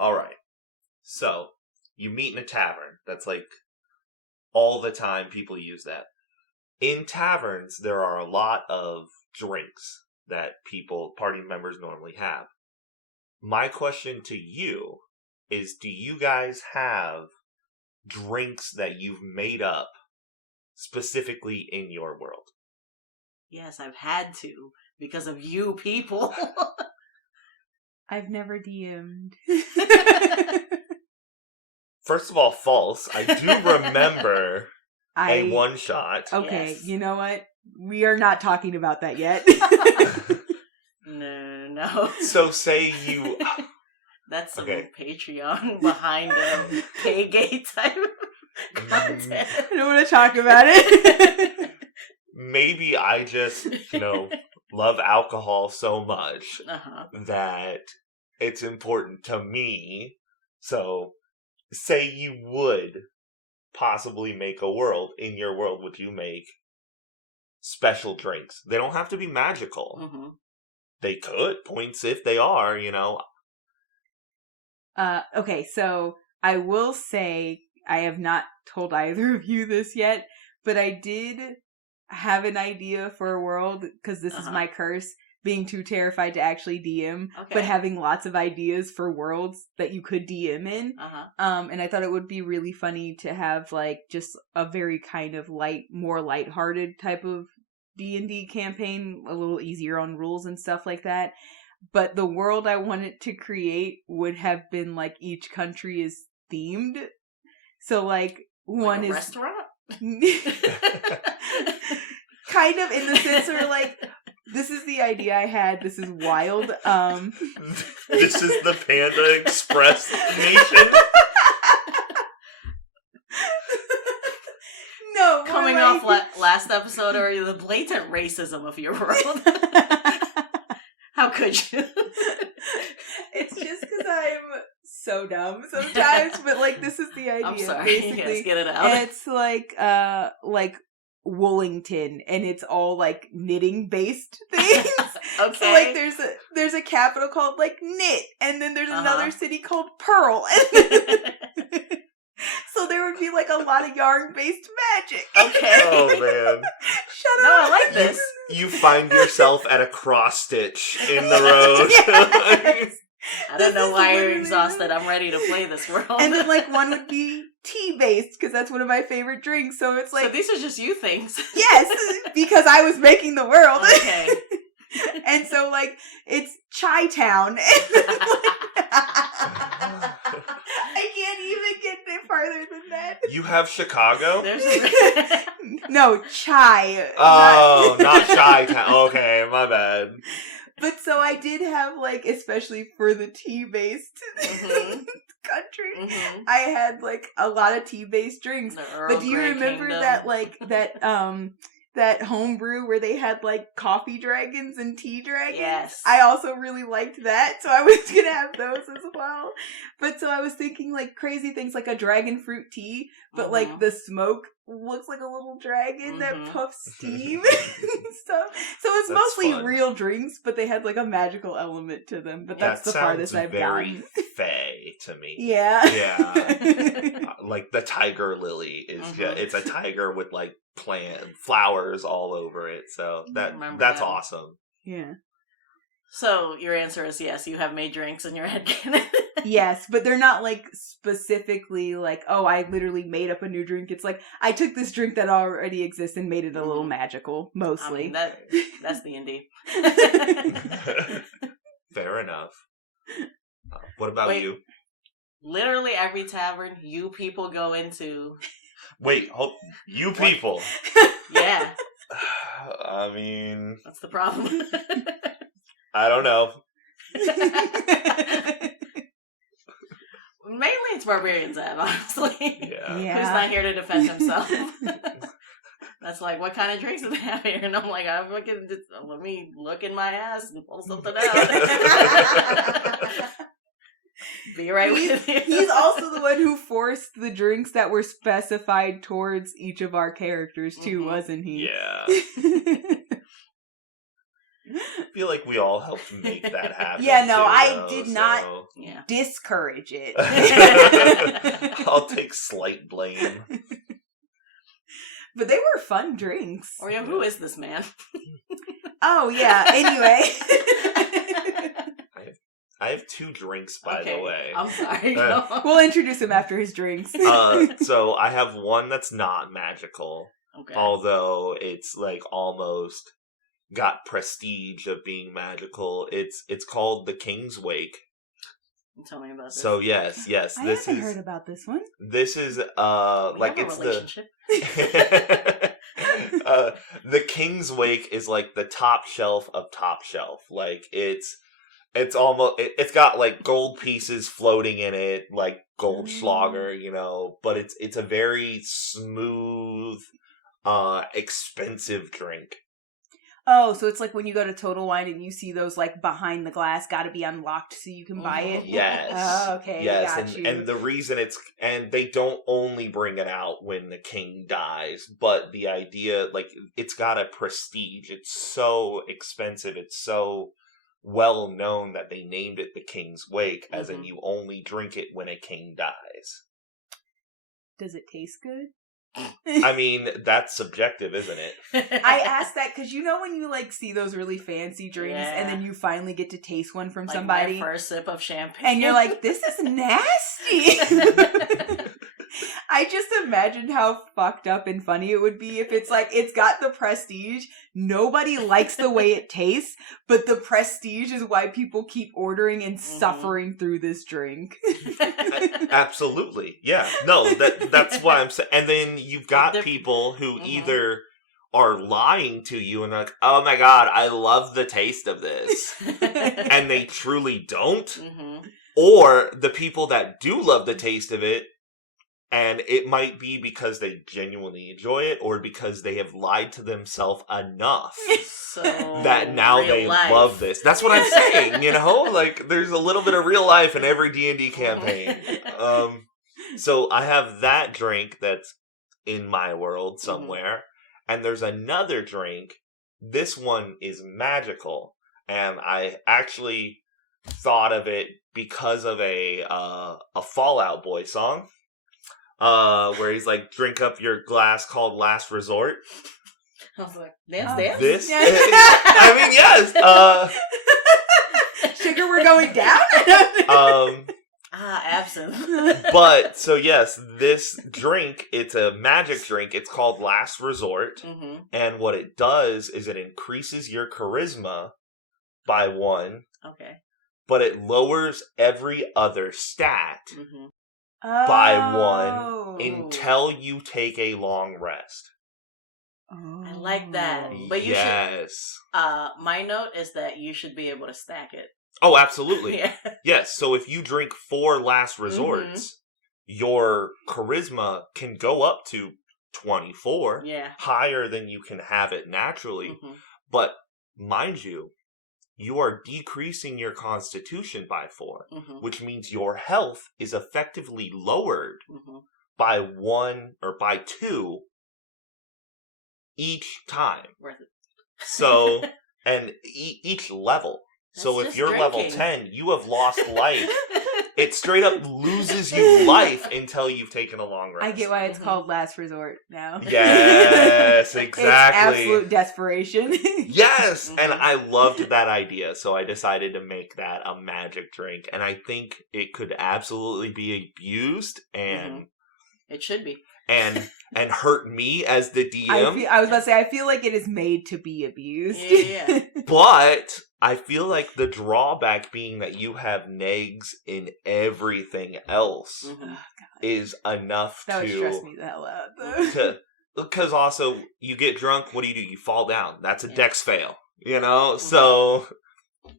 All right. So, you meet in a tavern. That's like all the time people use that. In taverns, there are a lot of drinks that party members normally have. My question to you is, do you guys have drinks that you've made up specifically in your world? Yes, I've had to because of you people. I've never DM'd. First of all, false. I do remember a one shot. Okay, Yes. you know what? We are not talking about that yet. No. So say you... That's some Okay. Patreon behind the pay gate type of content. I don't want to talk about it. Maybe I just, love alcohol so much that it's important to me. So, say you would possibly make a world. In your world, would you make special drinks? They don't have to be magical. Mm-hmm. They could. Points if they are, Okay, so I will say I have not told either of you this yet, but I did have an idea for a world, because this is my curse, being too terrified to actually DM, but having lots of ideas for worlds that you could DM in. And I thought it would be really funny to have like just a very kind of more lighthearted type of D&D campaign, a little easier on rules and stuff like that. But the world I wanted to create would have been like each country is themed. So like one is restaurant? Kind of in the sense where like this is the idea I had. This is wild. This is the Panda Express nation. No, coming off last episode, or the blatant racism of your world. How could you? It's just because I'm so dumb sometimes, but like this is the idea. I'm sorry. Basically, Yes, get it out. It's like Wollington, and it's all like knitting based things. Okay. So like there's a capital called like Knit, and then there's another city called Pearl. So there would be like a lot of yarn based magic. Okay. Oh man. Shut up. No, I like this. You find yourself at a cross stitch in the road. Yes. I don't know why you're exhausted. I'm ready to play this world. And then like one would be tea based, because that's one of my favorite drinks. So it's like, so these are just you things. Yes, because I was making the world. Okay. And so like it's Chi Town. I can't even get any farther than that. You have Chicago? No, Chai. Oh, not Chi-Town. Okay, my bad. But so I did have, like, especially for the tea-based country, I had, like, a lot of tea-based drinks. But do you remember that, like, that homebrew where they had, like, coffee dragons and tea dragons? Yes. I also really liked that, so I was gonna have those as well. But so I was thinking, like, crazy things like a dragon fruit tea, but, like, the smoke looks like a little dragon that puffs steam and stuff. So it's mostly fun. Real drinks, but they had, like, a magical element to them. But that's the farthest I've gotten. Fae to me. Yeah. Yeah. Like the tiger lily is it's a tiger with like flowers all over it. So that's awesome. Yeah. So your answer is yes, you have made drinks in your head canon. Yes, but they're not like specifically like, oh, I literally made up a new drink. It's like I took this drink that already exists and made it a little magical, mostly. I mean, that's the indie. Fair enough. What about you? Literally every tavern you people go into. Wait, you people. Yeah. I mean, that's the problem. I don't know. Mainly it's Barbarian's Ebb, honestly. Yeah. Who's not here to defend himself. That's like, what kind of drinks do they have here? And I'm like, let me look in my ass and pull something out. Be right with you. He's also the one who forced the drinks that were specified towards each of our characters too, wasn't he? Yeah. feel like we all helped make that happen. Yeah, no, too, I though, did so- not Yeah. discourage it. I'll take slight blame. But they were fun drinks. Or who is this man? Oh, yeah. Anyway. I have 2 drinks, by the way. I'm sorry. We'll introduce him after his drinks. So I have one that's not magical, Okay. although it's like almost got prestige of being magical. It's called the King's Wake. Tell me about this. So yes, I this haven't is heard about this one. this is We like have a it's relationship. The King's Wake is like the top shelf of top shelf. Like it's almost it's got like gold pieces floating in it, like Goldschlager, but it's a very smooth, expensive drink. Oh, so it's like when you go to Total Wine and you see those like behind the glass, got to be unlocked so you can buy it. Yes. Oh, okay. Yes, got you. and the reason and they don't only bring it out when the king dies, but the idea, like, it's got a prestige. It's so expensive. It's so well known that they named it the King's Wake, as in you only drink it when a king dies. Does it taste good? I mean, that's subjective, isn't it? I asked that because when you like see those really fancy drinks and then you finally get to taste one from like somebody, my first sip of champagne, and you're like, "This is nasty." I just imagined how fucked up and funny it would be if it's like it's got the prestige. Nobody likes the way it tastes, but the prestige is why people keep ordering and suffering through this drink. Absolutely. Yeah. No, that's why I'm saying. And then you've got people who either are lying to you and are like, "Oh my god, I love the taste of this." And they truly don't. Or the people that do love the taste of it, and it might be because they genuinely enjoy it or because they have lied to themselves enough so that now they love this. That's what I'm saying, Like, there's a little bit of real life in every D&D campaign. So I have that drink that's in my world somewhere, and there's another drink. This one is magical, and I actually thought of it because of a Fall Out Boy song. Where he's like, "Drink up your glass called Last Resort." I was like, dance. This, I mean, yes. Sugar, we're going down. Absinthe. But so yes, this drink, it's a magic drink. It's called Last Resort, and what it does is it increases your charisma by 1. Okay. But it lowers every other stat by 1 until you take a long rest. I like that. But you should. My note is that you should be able to stack it. Oh, absolutely. Yeah. Yes. So if you drink 4 Last Resorts, your charisma can go up to 24. Yeah. Higher than you can have it naturally. But mind you, you are decreasing your constitution by 4, which means your health is effectively lowered by 1 or by 2 each time. Worth it. So, and each level. So if you're level 10, you have lost life. It straight up loses you life until you've taken a long rest. I get why it's called Last Resort now. Yes, exactly. It's absolute desperation. Yes, and I loved that idea, so I decided to make that a magic drink, and I think it could absolutely be abused, and it should be, and hurt me as the DM. I was about to say, I feel like it is made to be abused. Yeah. But I feel like the drawback being that you have negs in everything else is enough that would to stress me the hell out, though. Because also, you get drunk, what do? You fall down. That's a dex fail, So,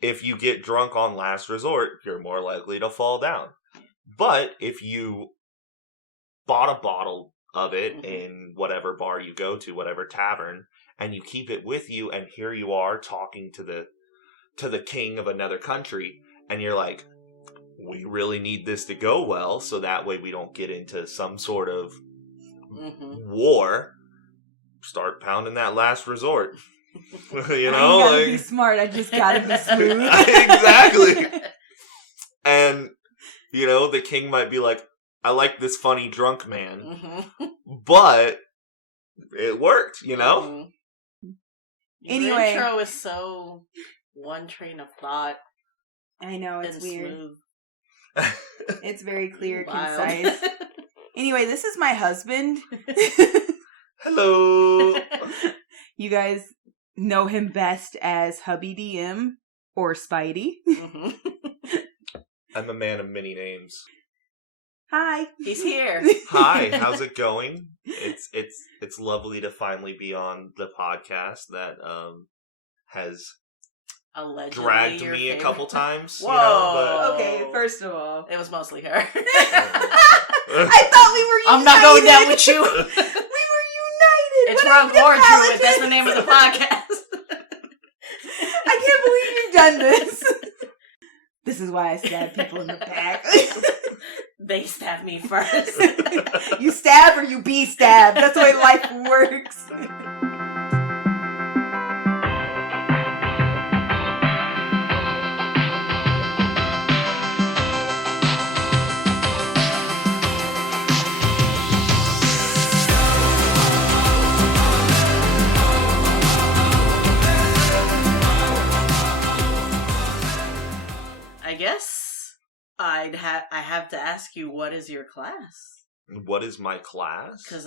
if you get drunk on Last Resort, you're more likely to fall down. But if you bought a bottle of it in whatever bar you go to, whatever tavern, and you keep it with you, and here you are talking to the king of another country, and you're like, we really need this to go well, so that way we don't get into some sort of war. Start pounding that Last Resort. You I know, ain't gotta like be smart. I just gotta be smooth. exactly. And you know, the king might be like, "I like this funny drunk man," but it worked. You know. Your Anyway. intro is so one train of thought. I know, it's weird. Smooth. It's very clear, Wild. concise. Anyway, this is my husband. Hello. You guys know him best as Hubby DM or Spidey. I'm a man of many names. Hi. He's here. Hi, how's it going? It's lovely to finally be on the podcast that has Allegedly dragged your me a favorite. couple times. Whoa. You know, Okay, first of all. It was mostly her. I thought we were united. I'm not going down with you. We were united. It's What Rogue happened to or Druid. Paladin? That's the name of the podcast. I can't believe you've done this. This is why I stab people in the back. They stabbed me first. You stab or you be stabbed. That's the way life works. I guess I have to ask you, what is your class? what is my class? Because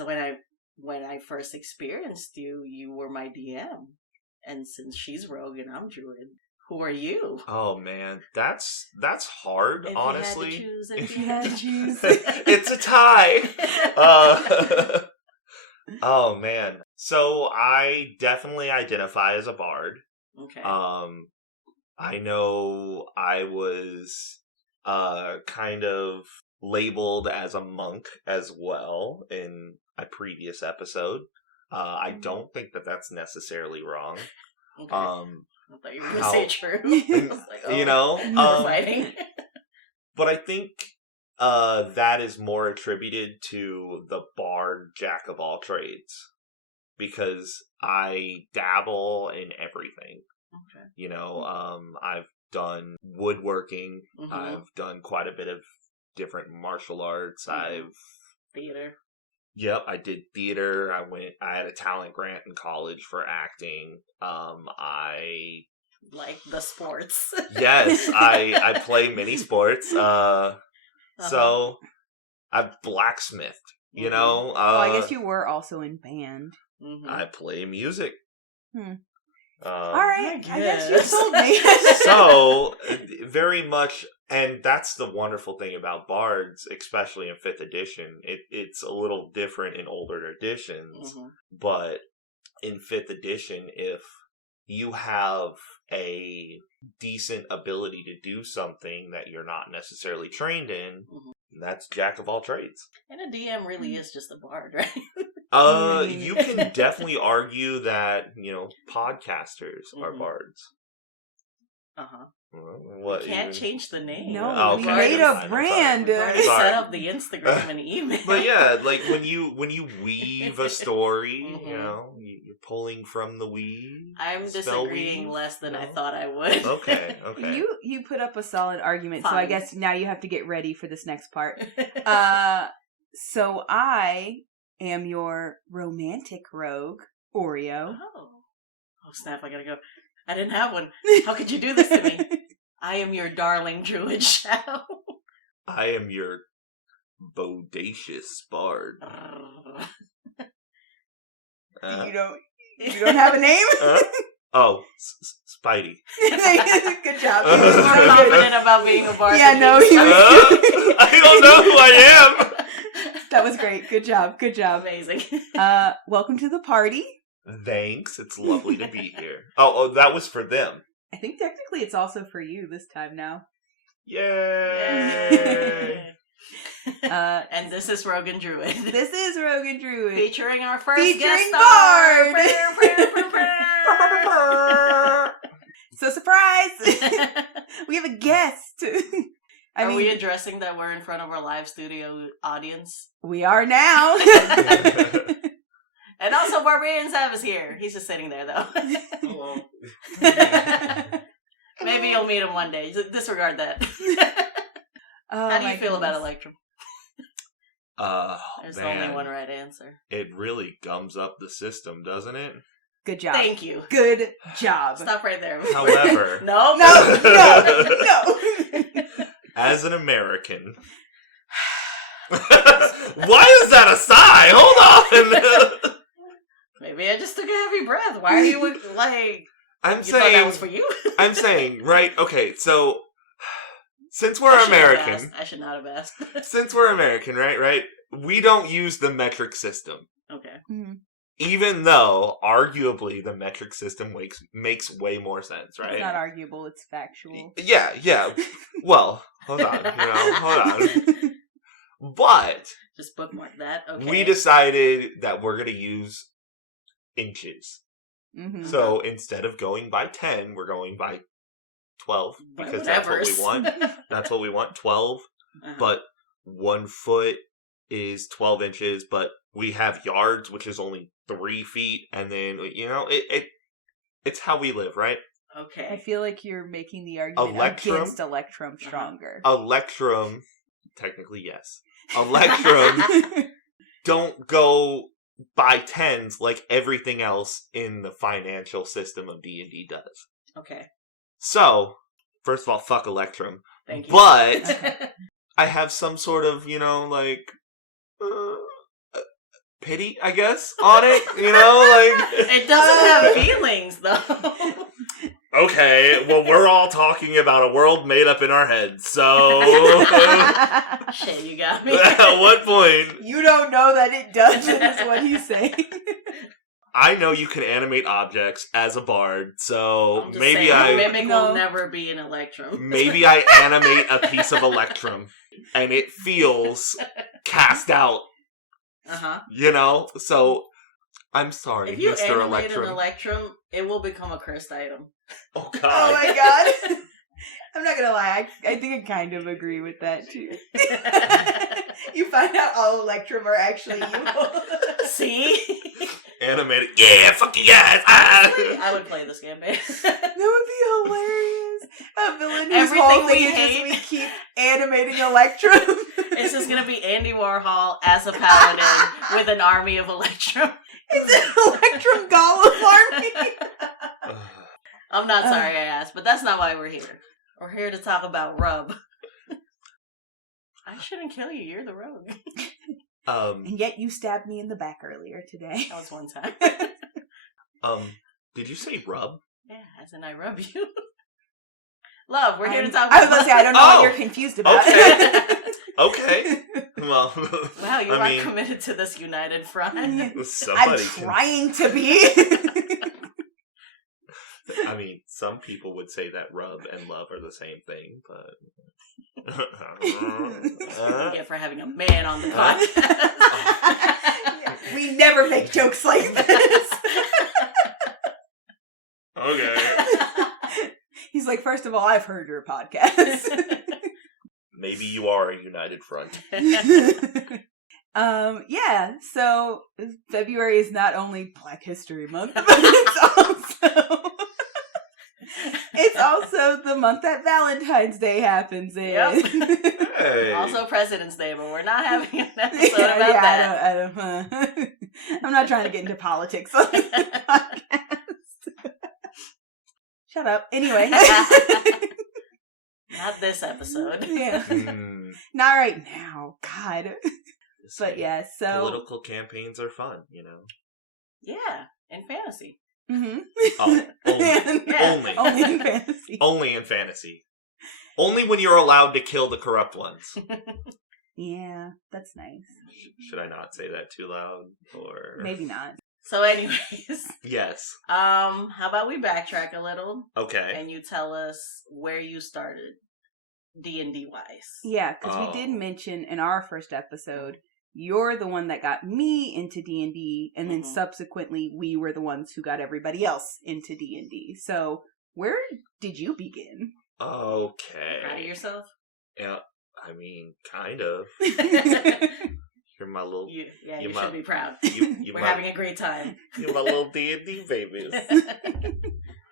when I first experienced you, you were my DM, and since she's rogue and I'm druid, who are you? Oh man, that's hard. If honestly, you had to choose, If you had to choose. it's a tie. Oh man, so I definitely identify as a bard. Okay. I know I was kind of labeled as a monk as well in a previous episode. I don't think that that's necessarily wrong. Okay. I thought you were going to how- say true. I was like, You know, we're fighting. but I think that is more attributed to the bard jack of all trades, because I dabble in everything. Okay. You know, I've done woodworking. Mhm. I've done quite a bit of different martial arts. Mhm. Theater. I did theater. I had a talent grant in college for acting. I Like the sports. Yes, I play mini sports. So I've blacksmithed. You know, Well, I guess you were also in band. Mhm. I play music. All right, I guess you guess. told me. So very much, and that's the wonderful thing about bards, especially in 5th edition. It's a little different in older editions, Mhm. but in 5th edition, if you have a decent ability to do something that you're not necessarily trained in, that's jack of all trades. And a DM really is just a bard, right? You can definitely argue that, you know, podcasters are bards. Uh-huh. What You can't even? change the name. No, Okay. we made I'm a sorry. brand. We've already Sorry. set up the Instagram and email. But yeah, like when you weave a story, Mhm. you know, you're pulling from the weave. I'm spell disagreeing weave, less than I no? thought I would. Okay. You put up a solid argument, so I Fine. guess now you have to get ready for this next part. So I am your romantic rogue, Oreo. Oh snap, I gotta go. I didn't have one. How could you do this to me? I am your darling druid shadow. I am your bodacious bard. You don't have a name? Spidey. Good job. He was more confident about being a bard. Yeah, than no, me. he was- I don't know who I am. That was great. Good job. Amazing. Welcome to the party. Thanks. It's lovely to be here. Oh, that was for them. I think technically it's also for you this time now. Yay! And this is Rogan Druid. This is Rogan Druid. Featuring our first Featuring guest Bard. star. So surprise! We have a guest. Are we addressing that we're in front of our live studio audience? We are now. And also, Barbarian Sav is here. He's just sitting there, though. Hello. Maybe you'll meet him one day. Disregard that. How do you feel about Electrum? There's only one right answer. It really gums up the system, doesn't it? Good job. Thank you. Good job. Stop right there. However... No. As an American... Why is that a sigh? Hold on! Maybe I just took a heavy breath. Why are you, like... I'm thought saying... that was for you? I'm saying, right, okay, so... Since we're American... I should not have asked. Since we're American, right? We don't use the metric system. Okay. Mm-hmm. Even though, arguably, the metric system makes way more sense, right? It's not arguable, it's factual. Yeah. Well, hold on. But... Just bookmark that, okay. We decided that we're going to use inches. Mm-hmm. So instead of going by 10, we're going by 12. Because that's what we want. That's what we want, 12. Uh-huh. But 1 foot is 12 inches, but we have yards, which is only 3 feet. And then, it's how we live, right? Okay. I feel like you're making the argument against Electrum stronger. Electrum, technically, yes. Electrum don't go by tens like everything else in the financial system of D&D does. Okay. So, first of all, fuck Electrum. Thank you. But I have some sort of, pity, I guess, on it. It doesn't have feelings, though. Okay, well, we're all talking about a world made up in our heads, so... Shit, you got me. At what point... You don't know that it doesn't, is what he's saying. I know you can animate objects as a bard, so maybe Mimic will never be an Electrum. Maybe I animate a piece of Electrum, and it feels cast out. Uh-huh. So... I'm sorry, if you Mr. animate Electrum. An Electrum, it will become a cursed item. Oh, God. Oh, my God. I'm not gonna lie, I think I kind of agree with that, too. You find out all Electrum are actually evil. See? Animated. Yeah, fuck you guys. I would play this campaign. That would be hilarious. A villain whose Everything whole thing we is hate. just we keep animating Electrum. It's just gonna be Andy Warhol as a paladin with an army of Electrum. It's an Electrum golem army. I'm not sorry I asked, but that's not why we're here. We're here to talk about Rub. I shouldn't kill you. You're the rogue. And yet you stabbed me in the back earlier today. That was one time. Did you say rub? Yeah, as in I rub you. Love, we're here to talk about... I was going to say, I don't know what you're confused about. Okay. Okay. Well, wow, you are committed to this united front. I'm trying to be. I mean, some people would say that rub and love are the same thing, but... Yeah, for having a man on the podcast. We never make jokes like this. Okay. He's like, first of all, I've heard your podcast. Maybe you are a united front. Yeah, so February is not only Black History Month, but it's also the month that Valentine's Day happens in. Yep. Hey. Also President's Day, but we're not having an episode about that. I'm not trying to get into politics on this podcast. Shut up. Anyway. Not this episode. Yeah. Not right now. God. But yeah, so... Political campaigns are fun, Yeah, and fantasy. Mm-hmm. Oh, only. Only in fantasy. Only in fantasy. Only when you're allowed to kill the corrupt ones. Yeah, that's nice. Should I not say that too loud? Or maybe not. So anyways. Yes. How about we backtrack a little? Okay. And you tell us where you started D&D wise. Yeah, because we did mention in our first episode, you're the one that got me into D&D, and then subsequently we were the ones who got everybody else into D&D. So where did you begin? Okay. Proud of yourself? Yeah, I mean, kind of. You're my little. You you're should be proud. You're We're having a great time. You're my little D&D babies.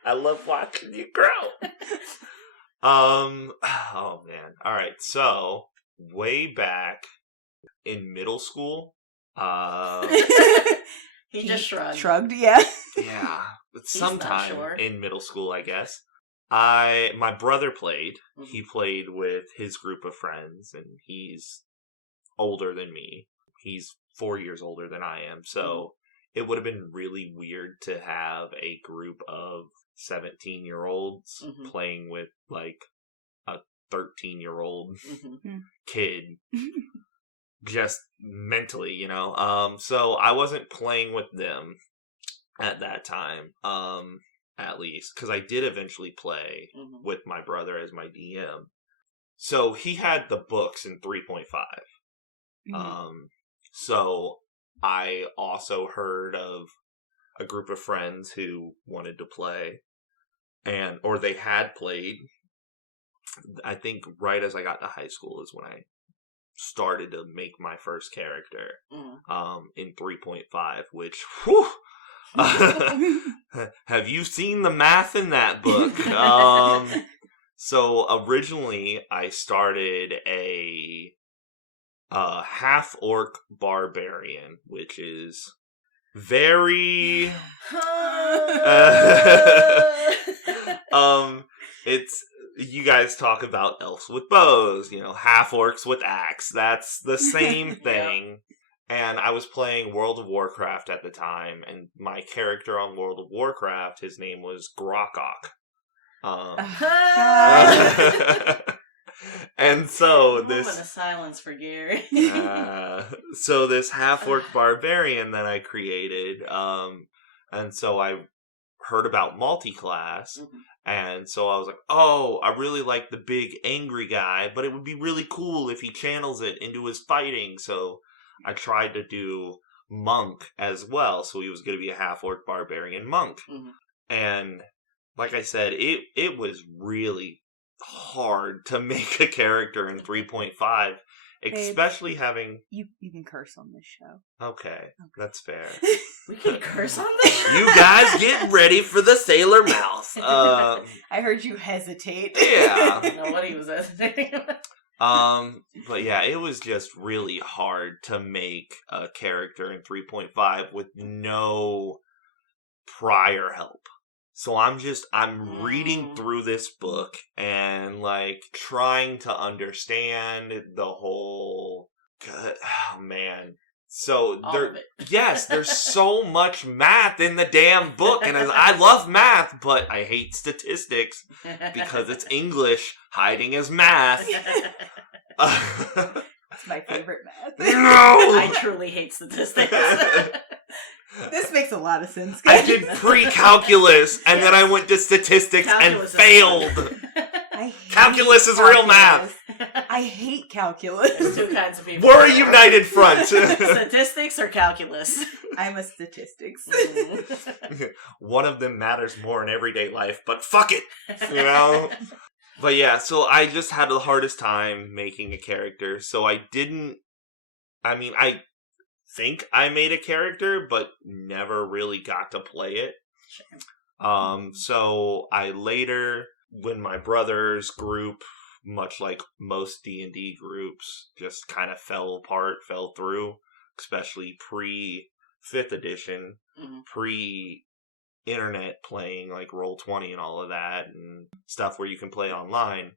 I love watching you grow. Oh man. All right. So way back in middle school, he just shrugged. Shrugged, yeah. Yeah, sometime sure. in middle school, I guess. My brother played. Mhm. He played with his group of friends, and he's older than me. He's 4 years older than I am, so it would have been really weird to have a group of 17-year-olds playing with like a 13-year-old kid. Just mentally, you know. So I wasn't playing with them at that time, at least, because I did eventually play with my brother as my DM. So he had the books in 3.5. So I also heard of a group of friends who wanted to play, or they had played. I think right as I got to high school is when I started to make my first character in 3.5, which whew, have you seen the math in that book? So originally I started a half orc barbarian, which is very it's you guys talk about elves with bows, you know, half orcs with axe. That's the same thing. Yep. And I was playing World of Warcraft at the time, and my character on World of Warcraft, his name was Grokok. And so this moment of silence for Gary. So this half orc barbarian that I created, and so I heard about multi-class. And so I was like, oh, I really like the big angry guy, but it would be really cool if he channels it into his fighting. So I tried to do monk as well. So he was going to be a half-orc barbarian monk. And like I said, it was really hard to make a character in 3.5. Especially having... You can curse on this show. Okay, that's fair. We can curse on this show? You guys get ready for the sailor mouth. I heard you hesitate. Yeah. I don't know what he was hesitating about. But yeah, it was just really hard to make a character in 3.5 with no prior help. So I'm reading through this book and like trying to understand the whole, oh man. So there's so much math in the damn book, and I love math, but I hate statistics because it's English hiding as math. It's my favorite math. No! I truly hate statistics. This makes a lot of sense. I did pre-calculus, and then I went to statistics calculus and failed. Calculus is real math. I hate calculus. There's two kinds of people. We're a united front. Statistics or calculus? I'm a statistics. One of them matters more in everyday life, but fuck it, you know? But yeah, so I just had the hardest time making a character, so I think I made a character, but never really got to play it. Sure. So I later, when my brother's group, much like most D&D groups, just kind of fell through, especially pre-5th edition, pre-internet playing, like Roll20 and all of that, and stuff where you can play online.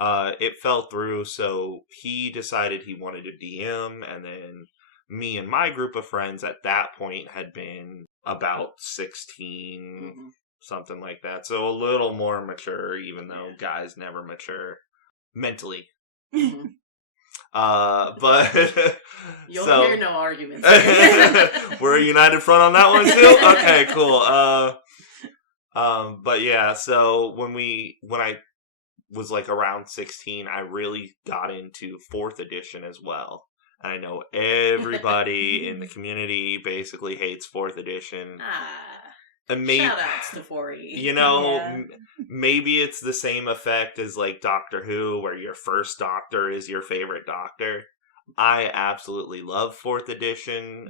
It fell through, so he decided he wanted to DM, and then me and my group of friends at that point had been about 16, something like that. So a little more mature, even though guys never mature mentally. But you'll hear no arguments. We're a united front on that one too? Okay, cool. But yeah, so when I was like around 16, I really got into 4th edition as well. I know everybody in the community basically hates 4th edition. And shout outs to 4E. You know, maybe it's the same effect as like Doctor Who, where your first Doctor is your favorite Doctor. I absolutely love 4th edition,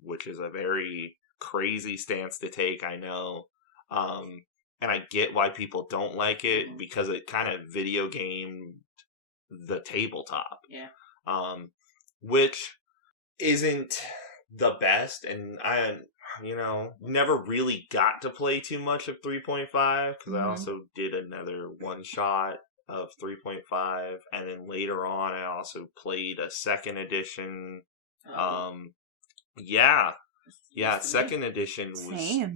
which is a very crazy stance to take, I know. And I get why people don't like it, because it kind of video gamed the tabletop. Yeah. Which isn't the best, and I, never really got to play too much of 3.5, because I also did another one shot of 3.5, and then later on I also played a 2nd edition. Yeah, 2nd edition was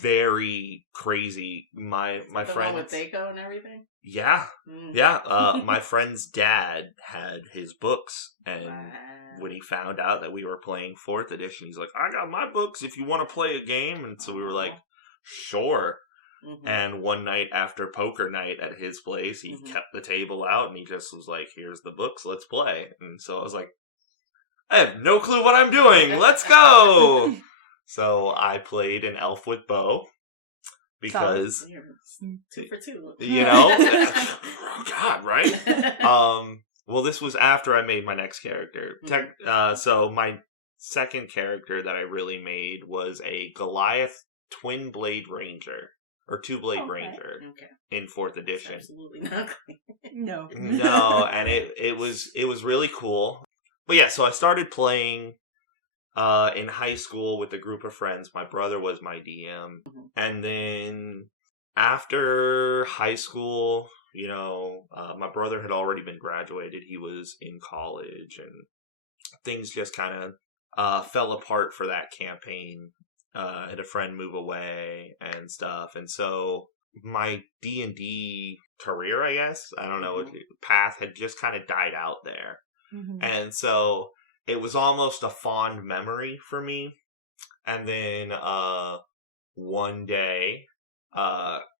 very crazy. My friend with Daco and everything. Yeah. My friend's dad had his books, and when he found out that we were playing 4th edition, he's like, "I got my books if you want to play a game." And so we were like, "Sure." And one night after poker night at his place, he kept the table out and he just was like, "Here's the books, let's play." And so I was like, I have no clue what I'm doing. Let's go. So I played an elf with bow because 2 for 2. God, right? Well, this was after I made my next character. So my second character that I really made was a Goliath twin blade ranger, or 2-blade ranger in 4th edition. That's absolutely not No, and it was really cool. But yeah, so I started playing in high school with a group of friends. My brother was my DM. And then after high school, my brother had already been graduated. He was in college, and things just kind of fell apart for that campaign. I had a friend move away and stuff. And so my D&D career, I guess, I don't know, path had just kind of died out there. And so it was almost a fond memory for me. And then one day,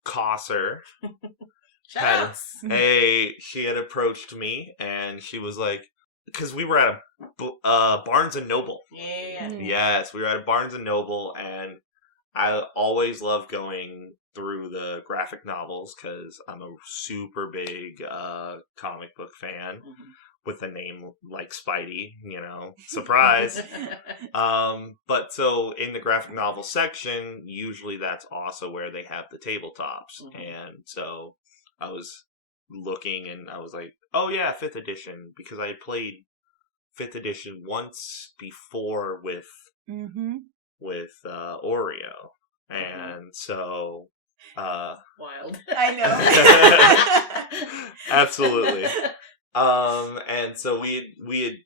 Cosser she had approached me, and she was like, because we were at a Barnes and Noble. Yeah. Yes, we were at a Barnes and Noble, and I always love going through the graphic novels because I'm a super big comic book fan. With a name like Spidey, surprise. But so in the graphic novel section, usually that's also where they have the tabletops. And so I was looking, and I was like, oh yeah, 5th edition, because I had played 5th edition once before with Oreo. And so wild. I know. Absolutely. And so we had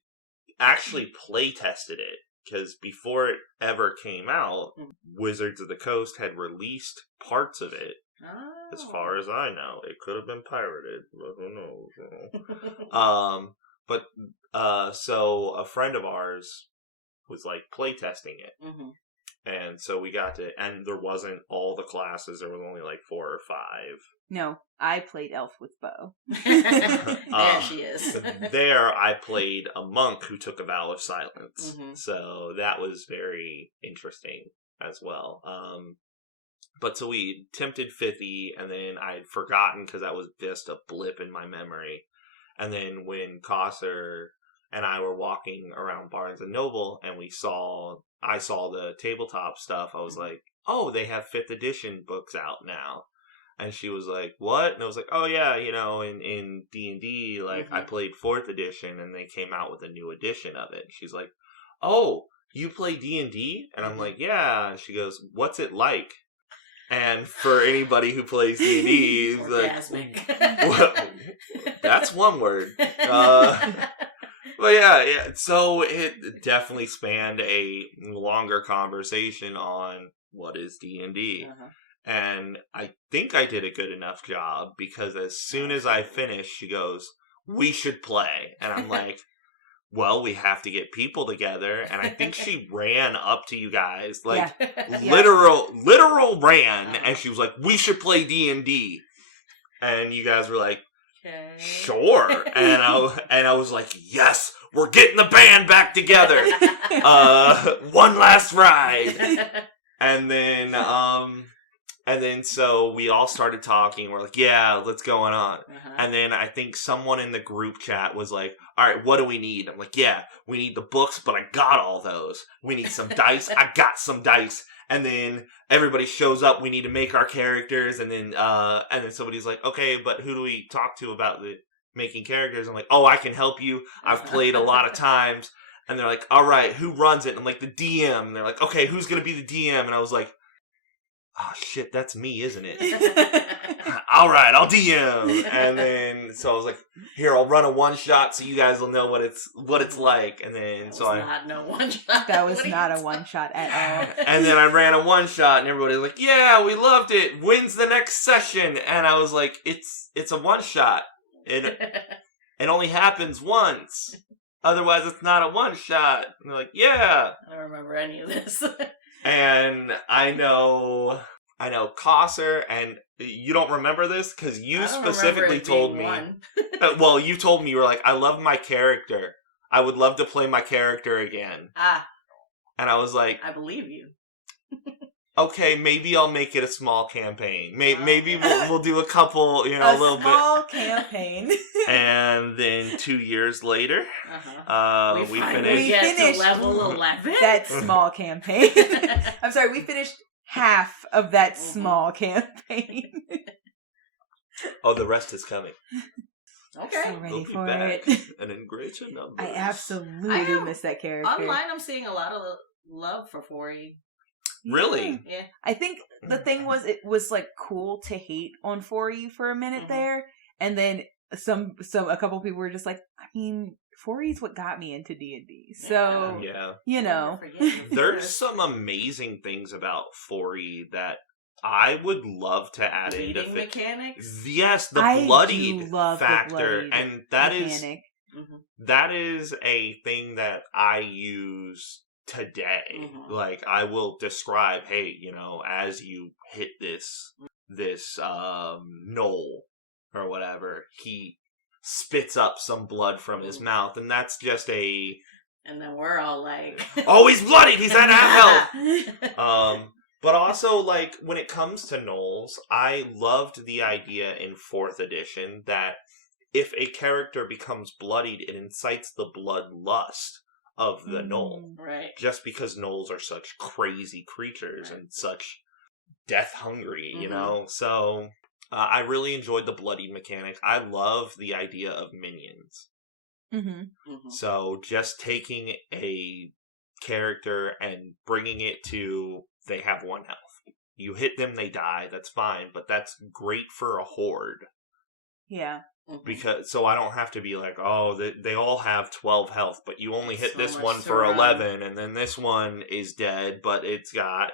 actually play tested it, because before it ever came out, Wizards of the Coast had released parts of it. As far as I know, it could have been pirated, but who knows? But so a friend of ours was like play testing it. And so we got to, and there wasn't all the classes, there was only like 4 or 5. No, I played elf with bow. There she is. There I played a monk who took a vow of silence. So that was very interesting as well. But so we attempted 5th, and then I'd forgotten because that was just a blip in my memory. And then when Cosser and I were walking around Barnes and Noble, and I saw the tabletop stuff, I was like, oh, they have 5th edition books out now. And she was like, what? And I was like, oh yeah, in D&D, like I played 4th edition, and they came out with a new edition of it. And she's like, oh, you play D&D? And I'm like, yeah. And she goes, what's it like? And for anybody who plays D&D, like, well, that's one word. But yeah. So it definitely spanned a longer conversation on what is D&D. And I think I did a good enough job, because as soon as I finished, she goes, we should play. And I'm like, well, we have to get people together. And I think she ran up to you guys, like literal ran. And she was like, we should play D&D. And you guys were like, sure. And I was like, yes, we're getting the band back together. One last ride. And then, And then so we all started talking. We're like, yeah, what's going on? Uh-huh. And then I think someone in the group chat was like, all right, what do we need? I'm like, yeah, we need the books, but I got all those. We need some dice. I got some dice. And then everybody shows up. We need to make our characters. And then somebody's like, okay, but who do we talk to about the making characters? I'm like, oh, I can help you. I've played a lot of times. And they're like, all right, who runs it? And I'm like, the DM. And they're like, okay, who's going to be the DM? And I was like, oh, shit, that's me, isn't it? All right, I'll DM. And then, so I was like, here, I'll run a one-shot so you guys will know what it's like. And then, That was not no one-shot. That was not a one-shot at all. And then I ran a one-shot, and everybody was like, yeah, we loved it. When's the next session? And I was like, it's a one-shot. It only happens once. Otherwise, it's not a one-shot. And they're like, yeah. I don't remember any of this. And I know Cosser, and you don't remember this because you specifically told me. Well, you told me, you were like, I love my character. I would love to play my character again. And I was like, I believe you. Okay, maybe I'll make it a small campaign. Maybe we'll do a couple, a little bit. A small campaign. And then 2 years later, we finished. We get to level 11. That small campaign. I'm sorry, we finished half of that small campaign. Oh, the rest is coming. Okay. So ready We'll be for back it. and in greater numbers. I absolutely miss that character. Online, I'm seeing a lot of love for 4E. Really? Yeah. I think the thing was, it was like cool to hate on 4E for a minute there, and then a couple people were just like, I mean, 4E's what got me into D&D. So, There's some amazing things about 4E that I would love to add into Bleeding mechanics? Yes, the bloodied factor, and that is a thing that I use today. Like, I will describe, hey, as you hit this knoll or whatever, he spits up some blood from his mouth, and that's just and then we're all like, oh, he's bloodied, he's at half health. But also, like, when it comes to gnolls, I loved the idea in 4th edition that if a character becomes bloodied, it incites the bloodlust of the gnoll. Right. Just because gnolls are such crazy creatures and such death hungry, So I really enjoyed the bloodied mechanic. I love the idea of minions. So just taking a character and bringing it to, they have 1 health. You hit them, they die. That's fine, but that's great for a horde. Yeah. Because so I don't have to be like, oh, they all have 12 health, but you only hit this one for 11, and then this one is dead, but it's got,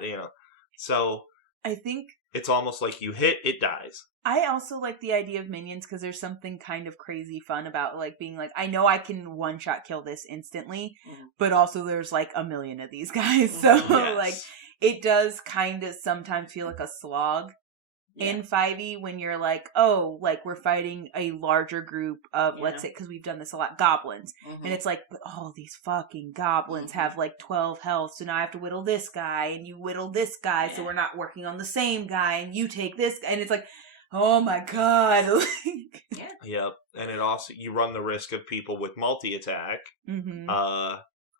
So I think it's almost like you hit, it dies. I also like the idea of minions because there's something kind of crazy fun about like being like, I know I can one-shot kill this instantly, but also there's like a million of these guys. So like it does kind of sometimes feel like a slog in 5e when you're like, oh, like we're fighting a larger group of, let's say, because we've done this a lot, goblins. And it's like, but all these fucking goblins have like 12 health, so now I have to whittle this guy, and you whittle this guy, so we're not working on the same guy, and you take this guy, and it's like, oh my god. Yep. And it also, you run the risk of people with multi-attack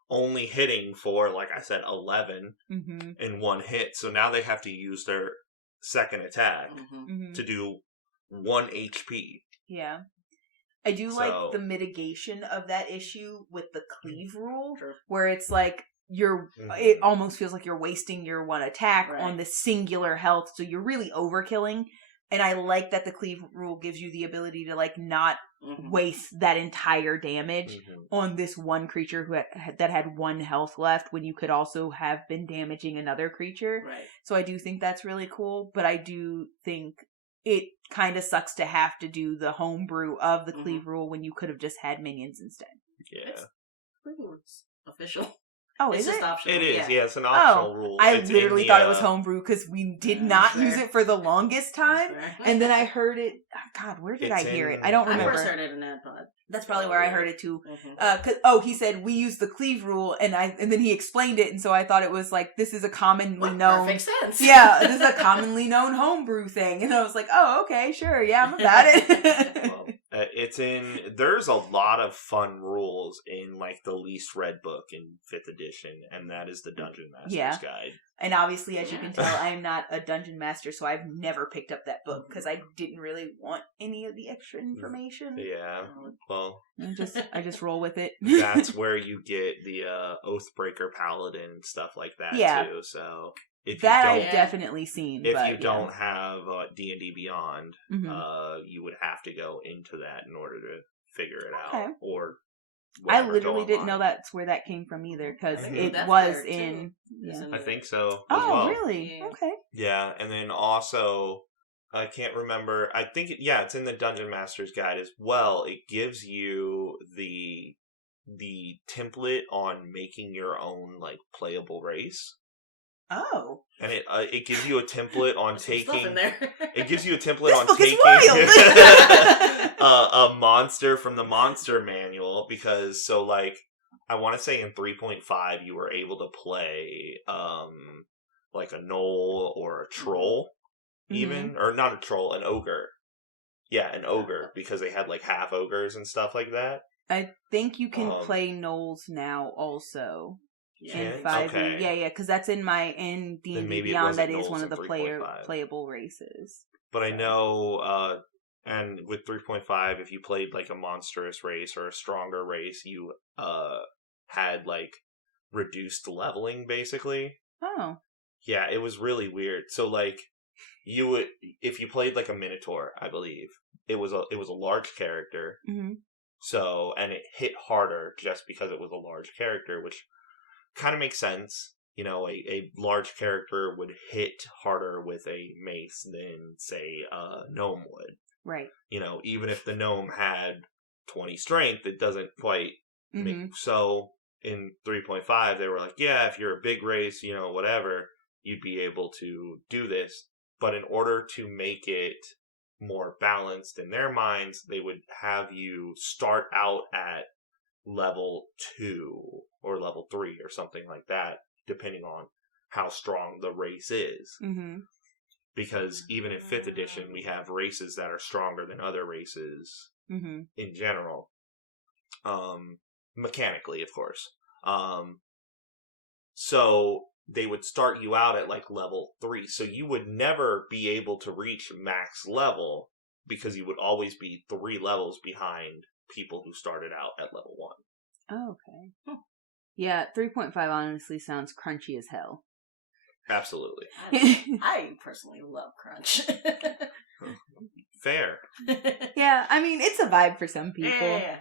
only hitting for, like I said, 11 in one hit. So now they have to use their second attack to do 1 HP. Yeah. I do like the mitigation of that issue with the cleave rule, where it's like, it almost feels like you're wasting your 1 attack on the singular health, so you're really overkilling. And I like that the cleave rule gives you the ability to like not waste that entire damage on this one creature that had 1 health left when you could also have been damaging another creature. Right. So I do think that's really cool, but I do think it kind of sucks to have to do the homebrew of the cleave rule when you could have just had minions instead. Yeah. It's official. Oh, it's is just it? optional. It is, it's an optional rule. I literally thought it was homebrew because we did not use it for the longest time. And then I heard it, God, where did I hear it? I don't remember. I first heard it in Ad Pod. That's probably where I heard it too. Mm-hmm. He said we use the cleave rule, and then he explained it, and so I thought it was like this is a commonly known. Perfect sense. Yeah, this is a commonly known homebrew thing, and I was like, oh, okay, sure, yeah, I'm about it. Well, there's a lot of fun rules in like the least read book in 5th edition, and that is the Dungeon Master's Guide. And obviously, as you can tell, I am not a dungeon master, so I've never picked up that book because I didn't really want any of the extra information. Yeah, well, I just roll with it. That's where you get the Oathbreaker Paladin stuff like that too. So if I've definitely seen. If you don't have D&D Beyond, you would have to go into that in order to figure it out. Or I literally didn't know that's where that came from either, because it was in. Yeah. I think so. Oh, really? Yeah. Okay. Yeah, and then also, I can't remember. I think it's in the Dungeon Master's Guide as well. It gives you the template on making your own like playable race. Oh. And it gives you a template on taking. In there. It gives you a template on book taking a monster from the monster manual, because I want to say in 3.5 you were able to play like a gnoll or a troll, even or not a troll, an ogre. Yeah, an ogre, because they had like half ogres and stuff like that. I think you can play gnolls now also. In 5e. Okay. Yeah, because that's in D&D Beyond. That is one of the playable races. But I know, and with 3.5, if you played like a monstrous race or a stronger race, you had like reduced leveling, basically. Oh. Yeah, it was really weird. So like, you would, if you played like a Minotaur, I believe it was a large character. Mm-hmm. So, and it hit harder just because it was a large character, which kind of makes sense. You know, a large character would hit harder with a mace than, say, a gnome would. Right. You know, even if the gnome had 20 strength, it doesn't quite make... So, in 3.5, they were like, yeah, if you're a big race, you know, whatever, you'd be able to do this. But in order to make it more balanced in their minds, they would have you start out at level 2 or level 3 or something like that, depending on how strong the race is. Mm-hmm. Because even in 5th edition, we have races that are stronger than other races in general. Mechanically, of course. So they would start you out at like level 3. So you would never be able to reach max level because you would always be 3 levels behind people who started out at level 1. Oh, okay. Yeah, 3.5 honestly sounds crunchy as hell. Absolutely. I personally love crunch. Fair. Yeah, I mean, it's a vibe for some people. Yeah.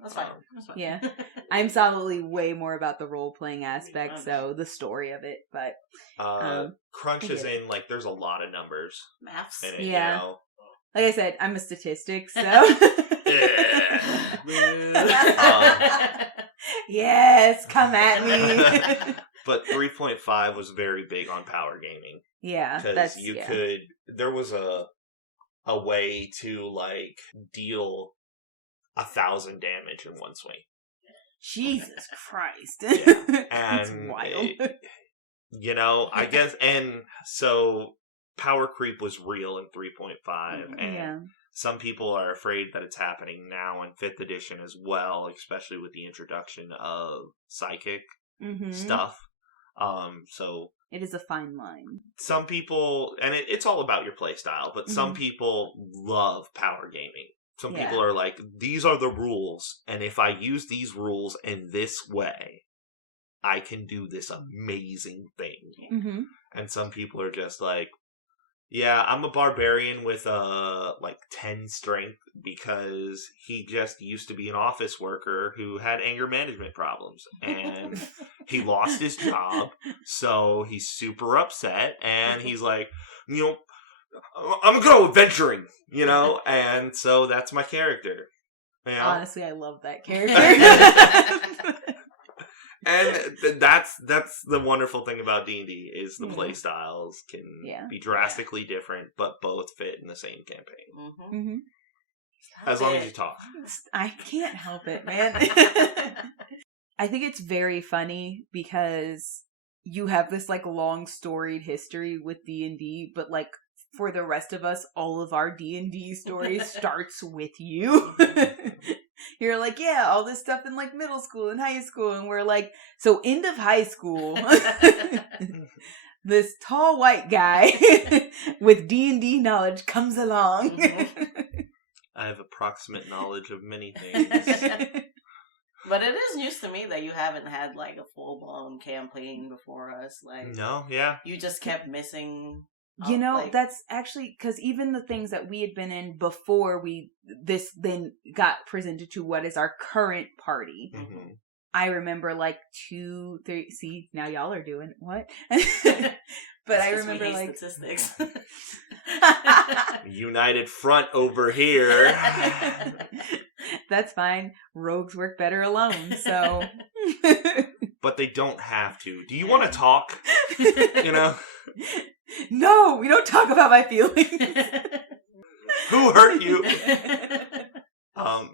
That's fine. Yeah. I'm solidly way more about the role-playing aspect, so the story of it, but... crunch is in, like, there's a lot of numbers. Maths. In it, yeah. You know? Like I said, I'm a statistic, so... Yes, come at me. But 3.5 was very big on power gaming. Yeah, because there was a way to like deal 1,000 damage in one swing. Jesus Christ. Yeah. That's wild. You know, I guess, and so power creep was real in 3.5, and some people are afraid that it's happening now in 5th edition as well, especially with the introduction of psychic stuff. So it is a fine line. Some people, and it's all about your play style, but some people love power gaming. Some people are like, these are the rules, and if I use these rules in this way, I can do this amazing thing. And some people are just like, yeah, I'm a barbarian with like 10 strength because he just used to be an office worker who had anger management problems, and he lost his job, so he's super upset, and he's like, you know, I'm gonna go adventuring, you know, and so that's my character. You know? Honestly, I love that character. And that's the wonderful thing about D&D is the play styles can be drastically different, but both fit in the same campaign. As long as you talk. I can't help it, man. I think it's very funny because you have this like long storied history with D&D, but like for the rest of us, all of our D&D story starts with you. You're like, yeah, all this stuff in like middle school and high school, and we're like, so end of high school, this tall white guy with D&D knowledge comes along. I have approximate knowledge of many things. But it is news to me that you haven't had like a full blown campaign before us. Like, no, yeah, you just kept missing. You know, like, that's actually because even the things that we had been in before this then got presented to what is our current party. mm-hmm. I remember like 2, 3. See, now y'all are doing what? But I remember like statistics. United front over here. That's fine. Rogues work better alone, so. But they don't have to. Do you want to talk? You know? No, we don't talk about my feelings. Who hurt you?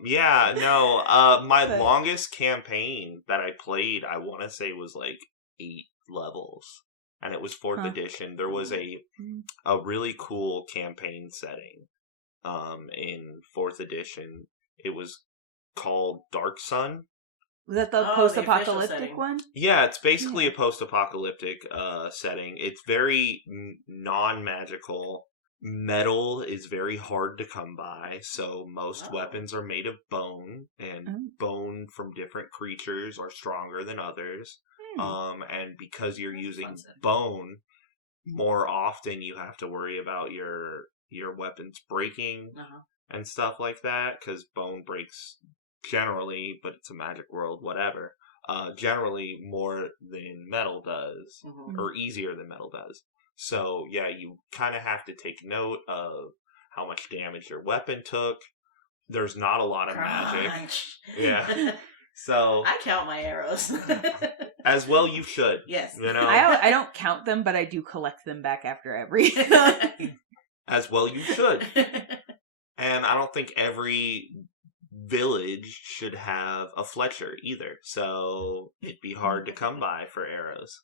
Yeah, no. My longest campaign that I played, I want to say, was like 8 levels, and it was 4th edition. There was a really cool campaign setting. In 4th edition, it was called Dark Sun. Was that the post-apocalyptic one? Yeah, it's basically a post-apocalyptic setting. It's very non-magical. Metal is very hard to come by, so most weapons are made of bone, and bone from different creatures are stronger than others. And because you're using bone, more often you have to worry about your weapons breaking and stuff like that, because bone breaks generally, but it's a magic world, whatever, generally more than metal does, or easier than metal does. So, yeah, you kind of have to take note of how much damage your weapon took. There's not a lot of magic. Yeah. So I count my arrows. As well you should. Yes. You know? I don't count them, but I do collect them back after every. As well you should. And I don't think every village should have a Fletcher either. So it'd be hard to come by for arrows.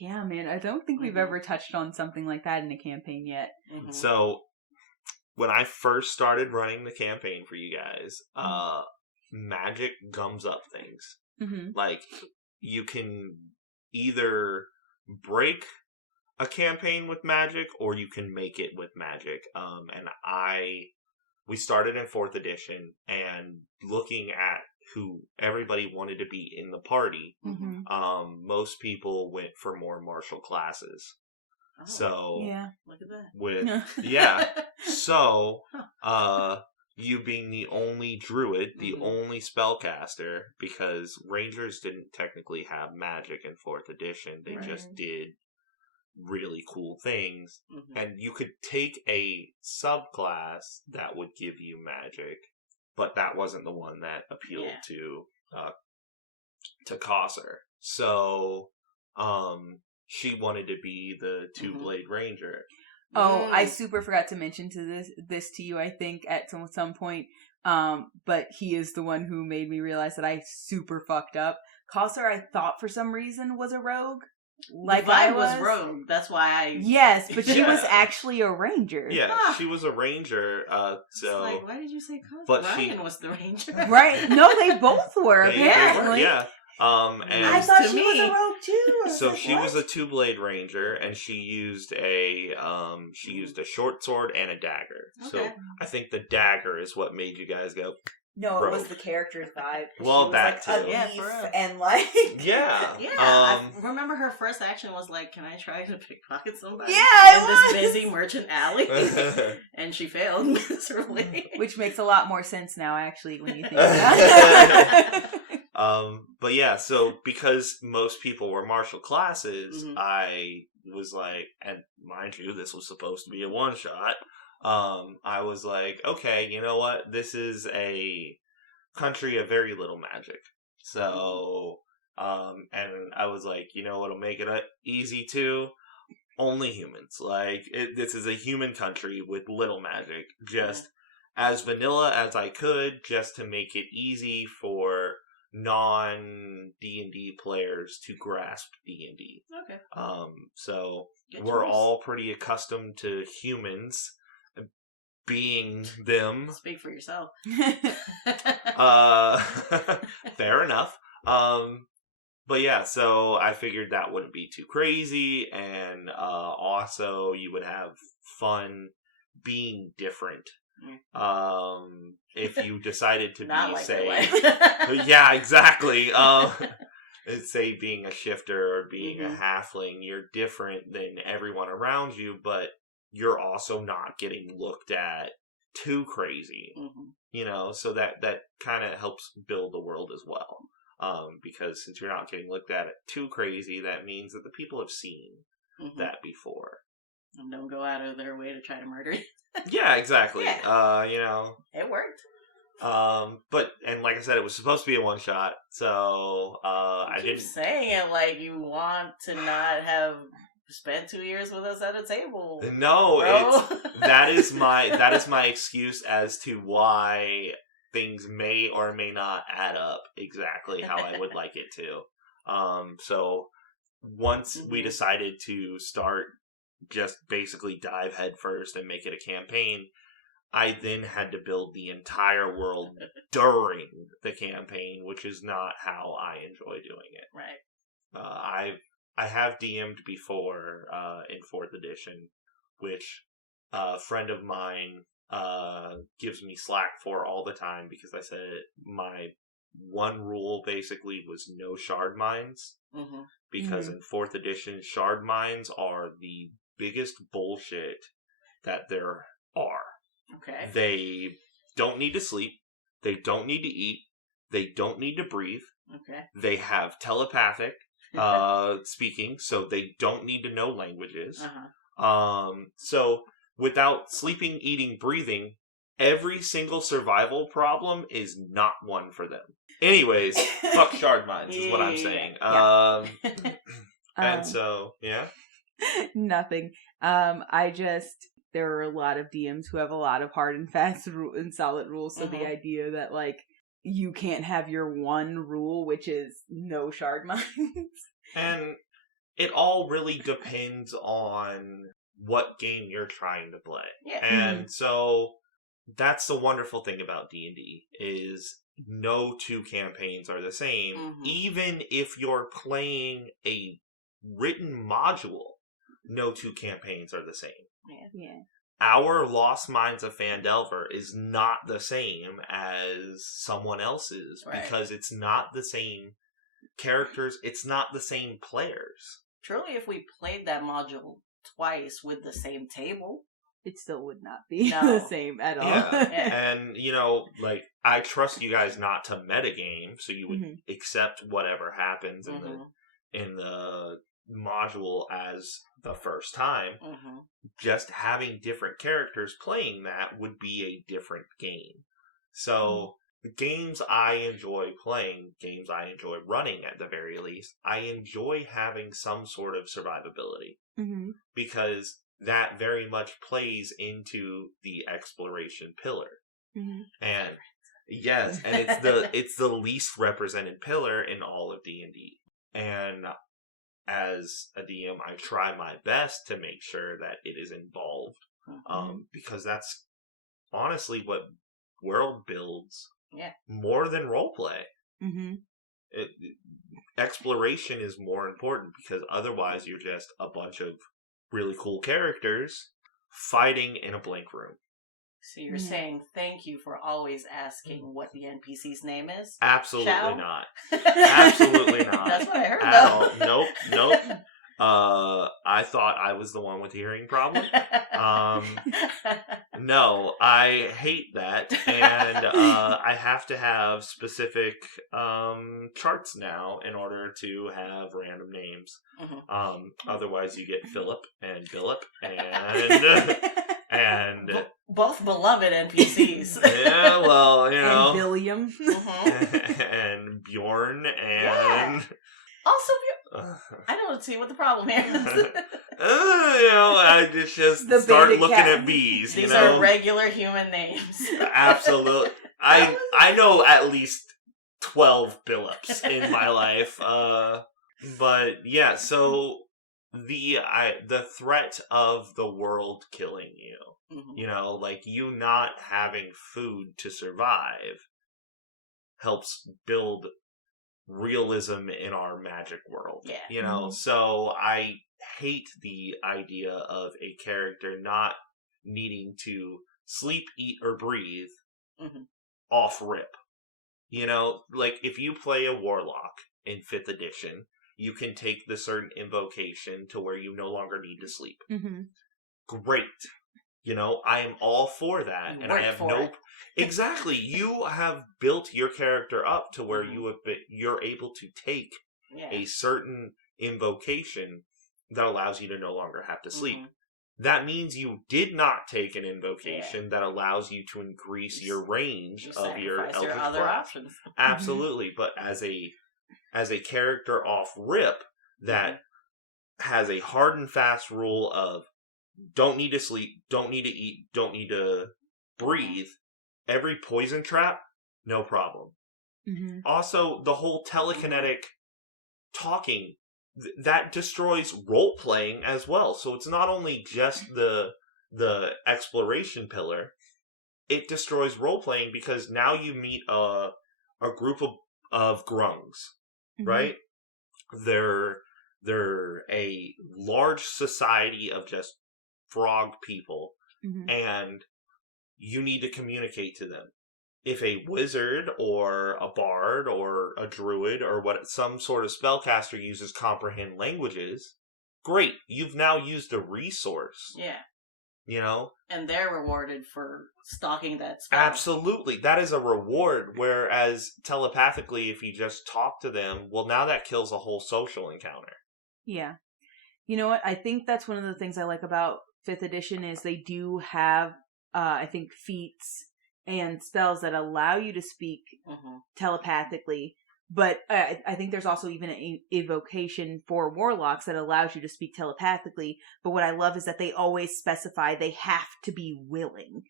Yeah, man. I don't think we've ever touched on something like that in a campaign yet. So when I first started running the campaign for you guys, magic gums up things. Like, you can either break a campaign with magic, or you can make it with magic. And we started in 4th edition, and looking at who everybody wanted to be in the party, most people went for more martial classes. So yeah, look at that. So you being the only druid, the only spellcaster, because rangers didn't technically have magic in 4th edition. They just did really cool things, and you could take a subclass that would give you magic, but that wasn't the one that appealed to Cosser. So she wanted to be the 2-blade ranger. Oh, I super forgot to mention this to you, I think, at some point. But he is the one who made me realize that I super fucked up. Cosser, I thought for some reason, was a rogue. Like I was rogue. That's why Yes, but she was actually a ranger. Yeah, she was a ranger. So like, why did you say Cosser? But Ryan was the ranger. Right? No, they both were, apparently. They were, yeah. And I thought she was a rogue too. So she was a 2-blade ranger, and she used a short sword and a dagger. Okay. So I think the dagger is what made you guys go. No, it was the character's vibe. Well, that like, too. Yeah, for real. And like, yeah. I remember her first action was like, "Can I try to pickpocket somebody?" Yeah, in this busy merchant alley, and she failed miserably. Which makes a lot more sense now, actually, when you think about it. But yeah, so because most people were martial classes, I was like, and mind you, this was supposed to be a one-shot. I was like, okay, you know what? This is a country of very little magic. So, and I was like, you know what'll make it easy too? Only humans. Like, this is a human country with little magic. Just as vanilla as I could, just to make it easy for non-D&D players to grasp D&D. Okay. So Good we're choice. all pretty accustomed to humans being them. Speak for yourself. Fair enough. But yeah, so I figured that wouldn't be too crazy, and also you would have fun being different. If you decided to Not be, like say, your yeah, exactly. Say being a shifter or being a Mhm. halfling, you're different than everyone around you, but you're also not getting looked at too crazy. Mhm. You know, so that kind of helps build the world as well. Because since you're not getting looked at it too crazy, that means that the people have seen Mhm. that before. And don't go out of their way to try to murder you. Yeah, exactly. Yeah. You know. It worked. But like I said, it was supposed to be a one shot, so I keep didn't saying it like you want to not have spent 2 years with us at a table. No, bro. that is my excuse as to why things may or may not add up exactly how I would like it to. So once we Mhm. decided to start, just basically dive head first and make it a campaign, I then had to build the entire world during the campaign, which is not how I enjoy doing it. Right. I have DM'd before in 4th edition, which a friend of mine gives me slack for all the time because I said my one rule basically was no shard mines. Mm-hmm. Because in 4th edition, shard mines are the biggest bullshit that there are. Okay. They don't need to sleep. They don't need to eat. They don't need to breathe. Okay. They have telepathic speaking, so they don't need to know languages. So without sleeping, eating, breathing, every single survival problem is not one for them. Anyways, fuck shard mines is what I'm saying. Yeah. And so, yeah. Nothing. There are a lot of DMs who have a lot of hard and fast and solid rules, so the idea that, like, you can't have your one rule, which is no shard mines. And it all really depends on what game you're trying to play. Yeah. And so that's the wonderful thing about D&D is no two campaigns are the same. Even if you're playing a written module, no two campaigns are the same. Yeah. Our Lost Mines of Phandelver is not the same as someone else's because it's not the same characters, it's not the same players. Truly, if we played that module twice with the same table, it still would not be the same at all. Yeah. And, you know, like, I trust you guys not to metagame, so you would accept whatever happens in the module as the first time. Just having different characters playing that would be a different game. So the games I enjoy playing, games I enjoy running at the very least, I enjoy having some sort of survivability. Because that very much plays into the exploration pillar. And yes, and it's the least represented pillar in all of D&D. And as a DM, I try my best to make sure that it is involved. Because that's honestly what world builds more than roleplay. Exploration is more important because otherwise you're just a bunch of really cool characters fighting in a blank room. So you're saying thank you for always asking what the NPC's name is? Absolutely not. Absolutely not. That's what I heard, though. Nope. I thought I was the one with the hearing problem. No, I hate that, and I have to have specific charts now in order to have random names. Otherwise, you get Philip and Philip and both beloved NPCs. Yeah, well, you know, and William and Bjorn and Also, I don't see what the problem here is. I just The start bandit looking cat. at bees. These are regular human names. Absolutely. I know at least 12 Billups in my life. But yeah, so the threat of the world killing you, like you not having food to survive, helps build realism in our magic world. Yeah. So I hate the idea of a character not needing to sleep, eat, or breathe off rip. Like if you play a warlock in 5th edition, you can take the certain invocation to where you no longer need to sleep. Great. I am all for that. You and I have no... Exactly. You have built your character up to where you're able to take a certain invocation that allows you to no longer have to sleep. That means you did not take an invocation that allows you to increase your range of your Eldritch other Blast. options. Absolutely. But as a character off rip that has a hard and fast rule of don't need to sleep, don't need to eat, don't need to breathe, every poison trap, no problem. Also, the whole telekinetic talking, that destroys role-playing as well. So it's not only just the exploration pillar, it destroys role-playing because now you meet a group of grungs, right? They're a large society of just frog people, and you need to communicate to them. If a wizard or a bard or a druid or some sort of spellcaster uses comprehend languages, great. You've now used a resource. Yeah. And they're rewarded for stalking that spell. Absolutely. That is a reward. Whereas telepathically, if you just talk to them, well, now that kills a whole social encounter. Yeah. You know what? I think that's one of the things I like about 5th edition is they do have, I think, feats and spells that allow you to speak telepathically. But I think there's also even an evocation for warlocks that allows you to speak telepathically. But what I love is that they always specify they have to be willing.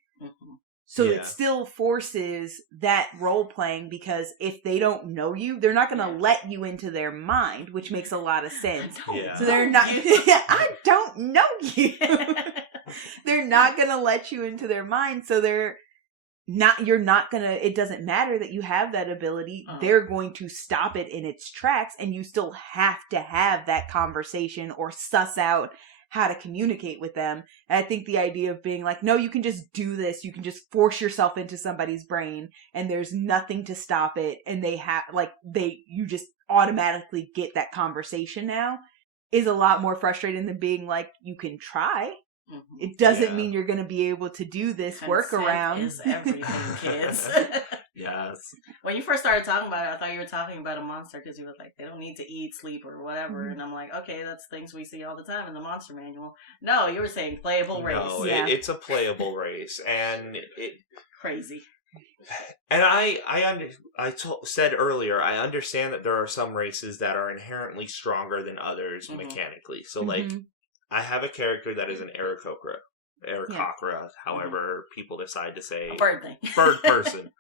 So it still forces that role playing because if they don't know you, they're not going to let you into their mind, which makes a lot of sense. So they're not, I don't know you. They're not going to let you into their mind. So you're not going to, it doesn't matter that you have that ability. They're going to stop it in its tracks and you still have to have that conversation or suss out how to communicate with them. And I think the idea of being like, no, you can just do this. You can just force yourself into somebody's brain and there's nothing to stop it. And you just automatically get that conversation now is a lot more frustrating than being like, you can try. It doesn't mean you're going to be able to do this workaround. Consent is everything, kids. Yes. When you first started talking about it, I thought you were talking about a monster because you were like, they don't need to eat, sleep, or whatever. And I'm like, okay, that's things we see all the time in the monster manual. No, you were saying playable race. No, it's a playable race, and crazy. And said earlier, I understand that there are some races that are inherently stronger than others mechanically. So, like, I have a character that is an Aarakocra, however people decide to say. A bird thing. Bird person.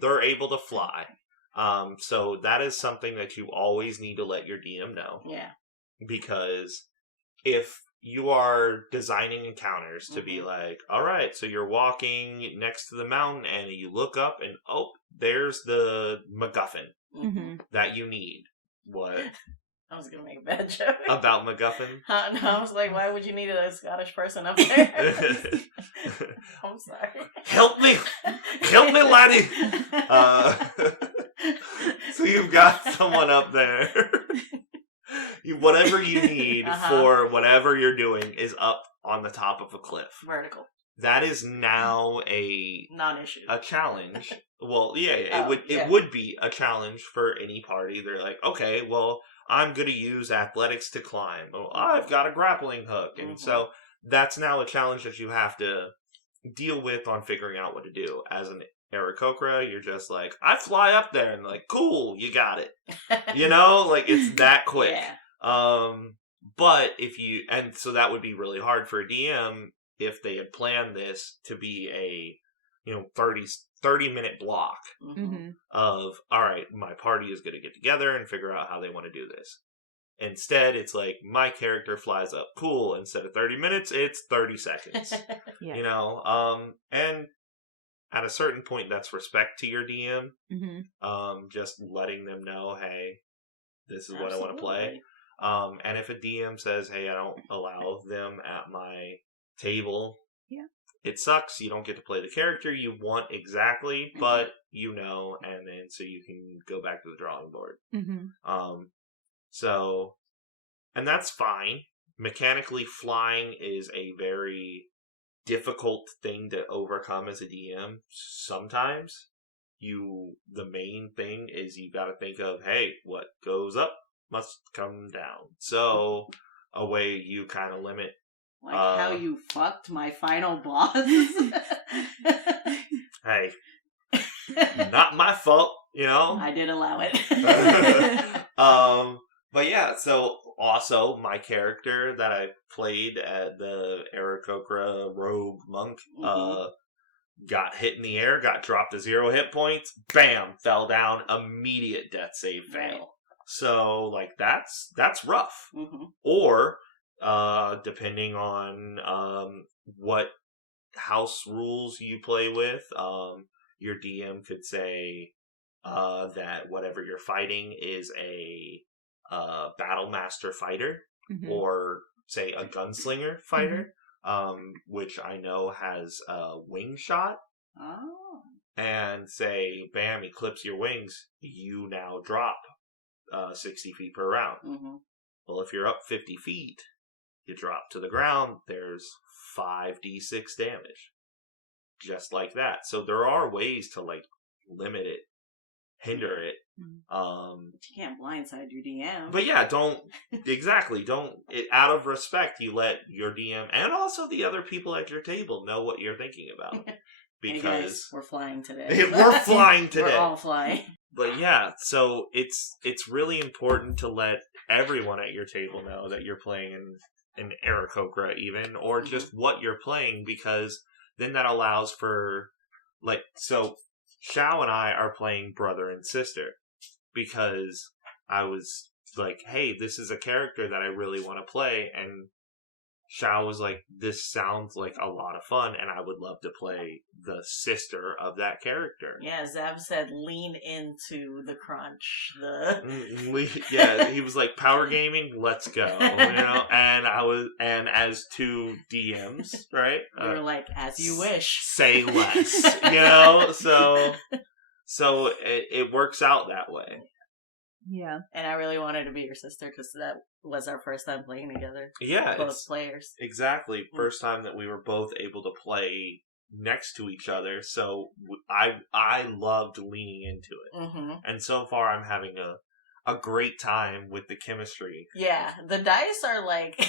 They're able to fly. So that is something that you always need to let your DM know. Yeah. Because if you are designing encounters to be like, all right, so you're walking next to the mountain and you look up and, oh, there's the MacGuffin that you need. What? I was going to make a bad joke. About MacGuffin? No, I was like, why would you need a Scottish person up there? I'm sorry. Help me! Help me, laddie! So you've got someone up there. Whatever you need for whatever you're doing is up on the top of a cliff. Vertical. That is now a non-issue. A challenge. Well, it would be a challenge for any party. They're like, okay, well, I'm going to use athletics to climb. Oh, I've got a grappling hook. And so that's now a challenge that you have to deal with on figuring out what to do as Aarakocra, you're just like, I fly up there and like, cool, you got it. You know, like it's that quick. Yeah. But and so that would be really hard for a DM if they had planned this to be a, 30-minute block Mm-hmm. of, all right, my party is going to get together and figure out how they want to do this. Instead, it's like, my character flies up, cool. Instead of 30 minutes, it's 30 seconds. Yeah. And at a certain point, that's respect to your DM. Mm-hmm. Just letting them know, hey, this is what I want to play. And if a DM says, hey, I don't allow them at my table, yeah, it sucks. You don't get to play the character you want exactly, but and then so you can go back to the drawing board. Mm-hmm. So, and that's fine. Mechanically, flying is a very difficult thing to overcome as a DM. Sometimes the main thing is you got to think of, hey, what goes up must come down. So a way you kind of limit. Like how you fucked my final boss. Hey, not my fault, I did allow it. But yeah, so also my character that I played at the Aarakocra Rogue Monk, got hit in the air, got dropped to 0 hit points, bam, fell down, immediate death save fail. Right. So, like, that's rough. Mm-hmm. Or, depending on what house rules you play with, your DM could say that whatever you're fighting is a battle master fighter, or say a gunslinger fighter. Which I know has a wing shot. Oh. And say, bam, he clips your wings, you now drop 60 feet per round. Mm-hmm. Well, if you're up 50 feet, you drop to the ground, there's 5d6 damage. Just like that. So there are ways to, like, limit it, hinder it. But you can't blindside your DM. But yeah, don't out of respect, you let your DM and also the other people at your table know what you're thinking about. Because hey guys, we're flying today. We're flying today. We're all flying. But yeah, so it's really important to let everyone at your table know that you're playing in Aarakocra even, or just what you're playing, because then that allows for, like, so Xiao and I are playing brother and sister. Because I was like, hey, this is a character that I really want to play. And Xiao was like, this sounds like a lot of fun, and I would love to play the sister of that character. Yeah, Zab said lean into the crunch. He was like, power gaming, let's go. And as two DMs, right? We were like, as you wish. Say less, So it works out that way. Yeah. And I really wanted to be your sister because that was our first time playing together. Yeah. Both players. Exactly. First time that we were both able to play next to each other. So I loved leaning into it. Mm-hmm. And so far I'm having a great time with the chemistry. Yeah. The dice are like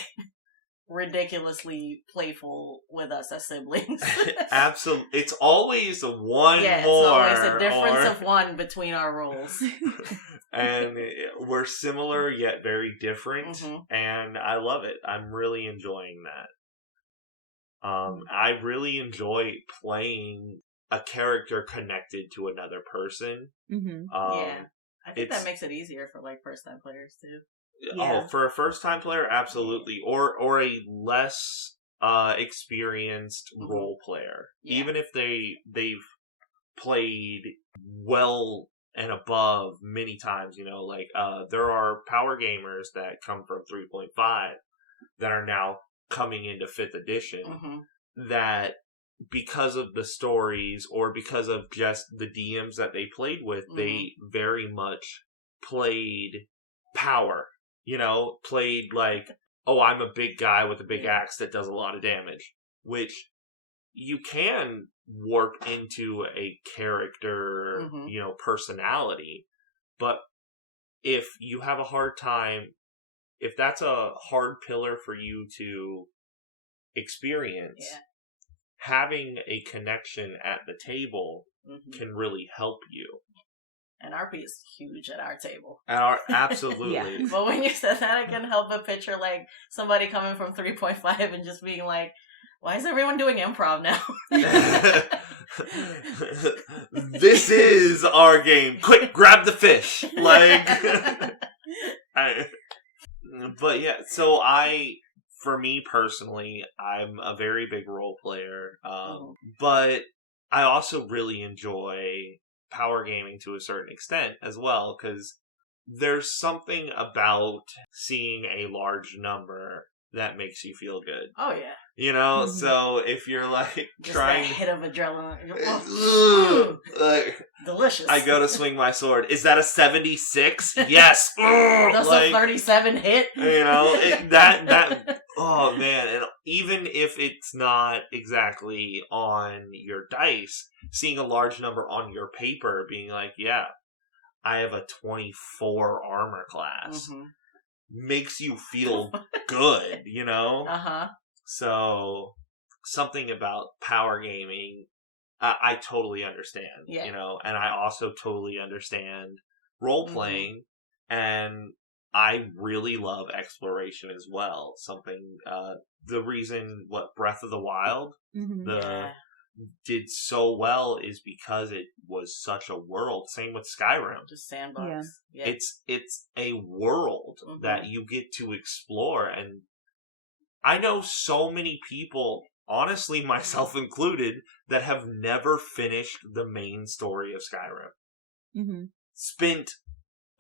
ridiculously playful with us as siblings. Absolutely. It's always one more. It's always a difference of one between our roles. And we're similar yet very different, and I love it. I'm really enjoying that. I really enjoy playing a character connected to another person. I think that makes it easier for like first time players too. Yeah. Oh, for a first time player, absolutely. Or a less experienced role player. Yeah. Even if they've played well and above many times, there are power gamers that come from 3.5 that are now coming into 5th edition that, because of the stories or because of just the DMs that they played with, they very much played power. Played like, oh, I'm a big guy with a big axe that does a lot of damage, which you can warp into a character, personality. But if you have a hard time, if that's a hard pillar for you to experience, having a connection at the table can really help you. And RP is huge at our table. Absolutely. Yeah. But when you said that, I can help but picture like somebody coming from 3.5 and just being like, "Why is everyone doing improv now?" This is our game. Quick, grab the fish. Like, but yeah. So for me personally, I'm a very big role player, but I also really enjoy power gaming to a certain extent as well, because there's something about seeing a large number that makes you feel good. Oh yeah. You know, so if you're like just trying that hit of adrenaline, like, delicious. I go to swing my sword. Is that a 76? Yes. That's like, a 37 hit. You know, that. Oh man! And even if it's not exactly on your dice, seeing a large number on your paper, being like, yeah, I have a 24 armor class, makes you feel good, you know? So, something about power gaming, I totally understand, you know? And I also totally understand role-playing, and I really love exploration as well. Something, the reason Breath of the Wild did so well is because it was such a world. Same with Skyrim. Just sandbox. Yeah. It's a world that you get to explore, and I know so many people, honestly myself included, that have never finished the main story of Skyrim. Spent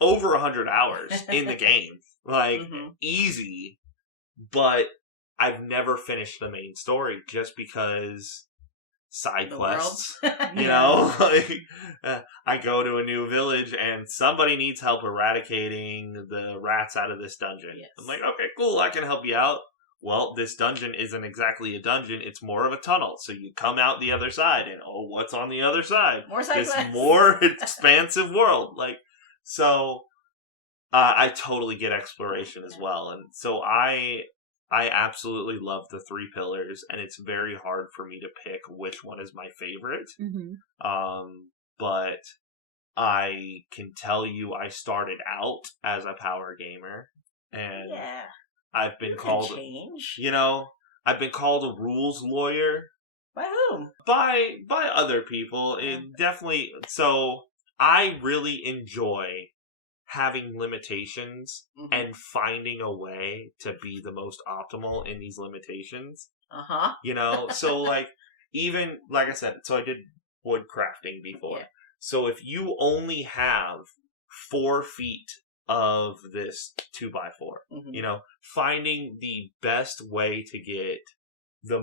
over 100 hours in the game. Like, easy. But I've never finished the main story just because side quests. You know? Like, I go to a new village and somebody needs help eradicating the rats out of this dungeon. I'm like, okay, cool, I can help you out. Well, this dungeon isn't exactly a dungeon, it's more of a tunnel. So you come out the other side and, what's on the other side? More side this quests. More expansive world. Like, so I totally get exploration as well. And so I absolutely love the 3 pillars, and it's very hard for me to pick which one is my favorite. But I can tell you I started out as a power gamer, and I've been called, you know, I've been called a rules lawyer. By whom? By other people. It definitely. So I really enjoy having limitations and finding a way to be the most optimal in these limitations. You know, so like, even, like I said, so I did wood crafting before. So if you only have 4 feet of this 2x4, you know, finding the best way to get the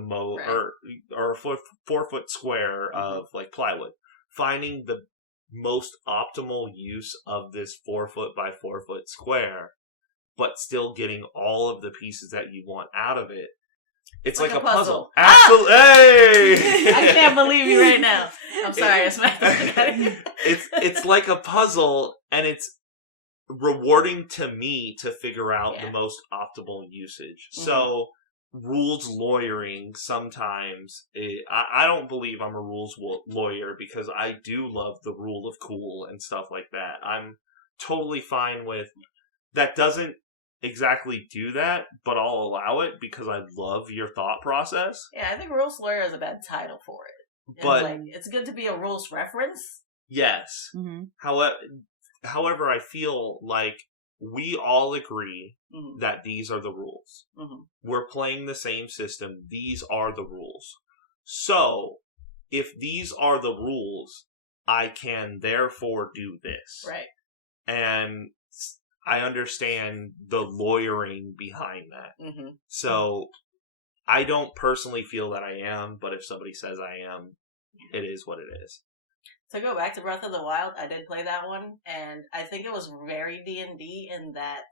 or a 4-foot square of like plywood, finding the most optimal use of this 4-foot by 4-foot square, but still getting all of the pieces that you want out of it. It's like a puzzle. Absolutely. Hey! I can't believe you right now. I'm sorry, I smacked the It's like a puzzle, and it's rewarding to me to figure out the most optimal usage. So rules lawyering sometimes, I don't believe I'm a rules lawyer, because I do love the rule of cool and stuff like that. I'm totally fine with that. Doesn't exactly do that, but I'll allow it because I love your thought process. Yeah, I think rules lawyer is a bad title for it. But it's good to be a rules reference. Yes. However, I feel like we all agree that these are the rules. We're playing the same system. These are the rules. So, if these are the rules, I can therefore do this. Right. And I understand the lawyering behind that. So, I don't personally feel that I am, but if somebody says I am, it is what it is. To go back to Breath of the Wild, I did play that one, and I think it was very D&D in that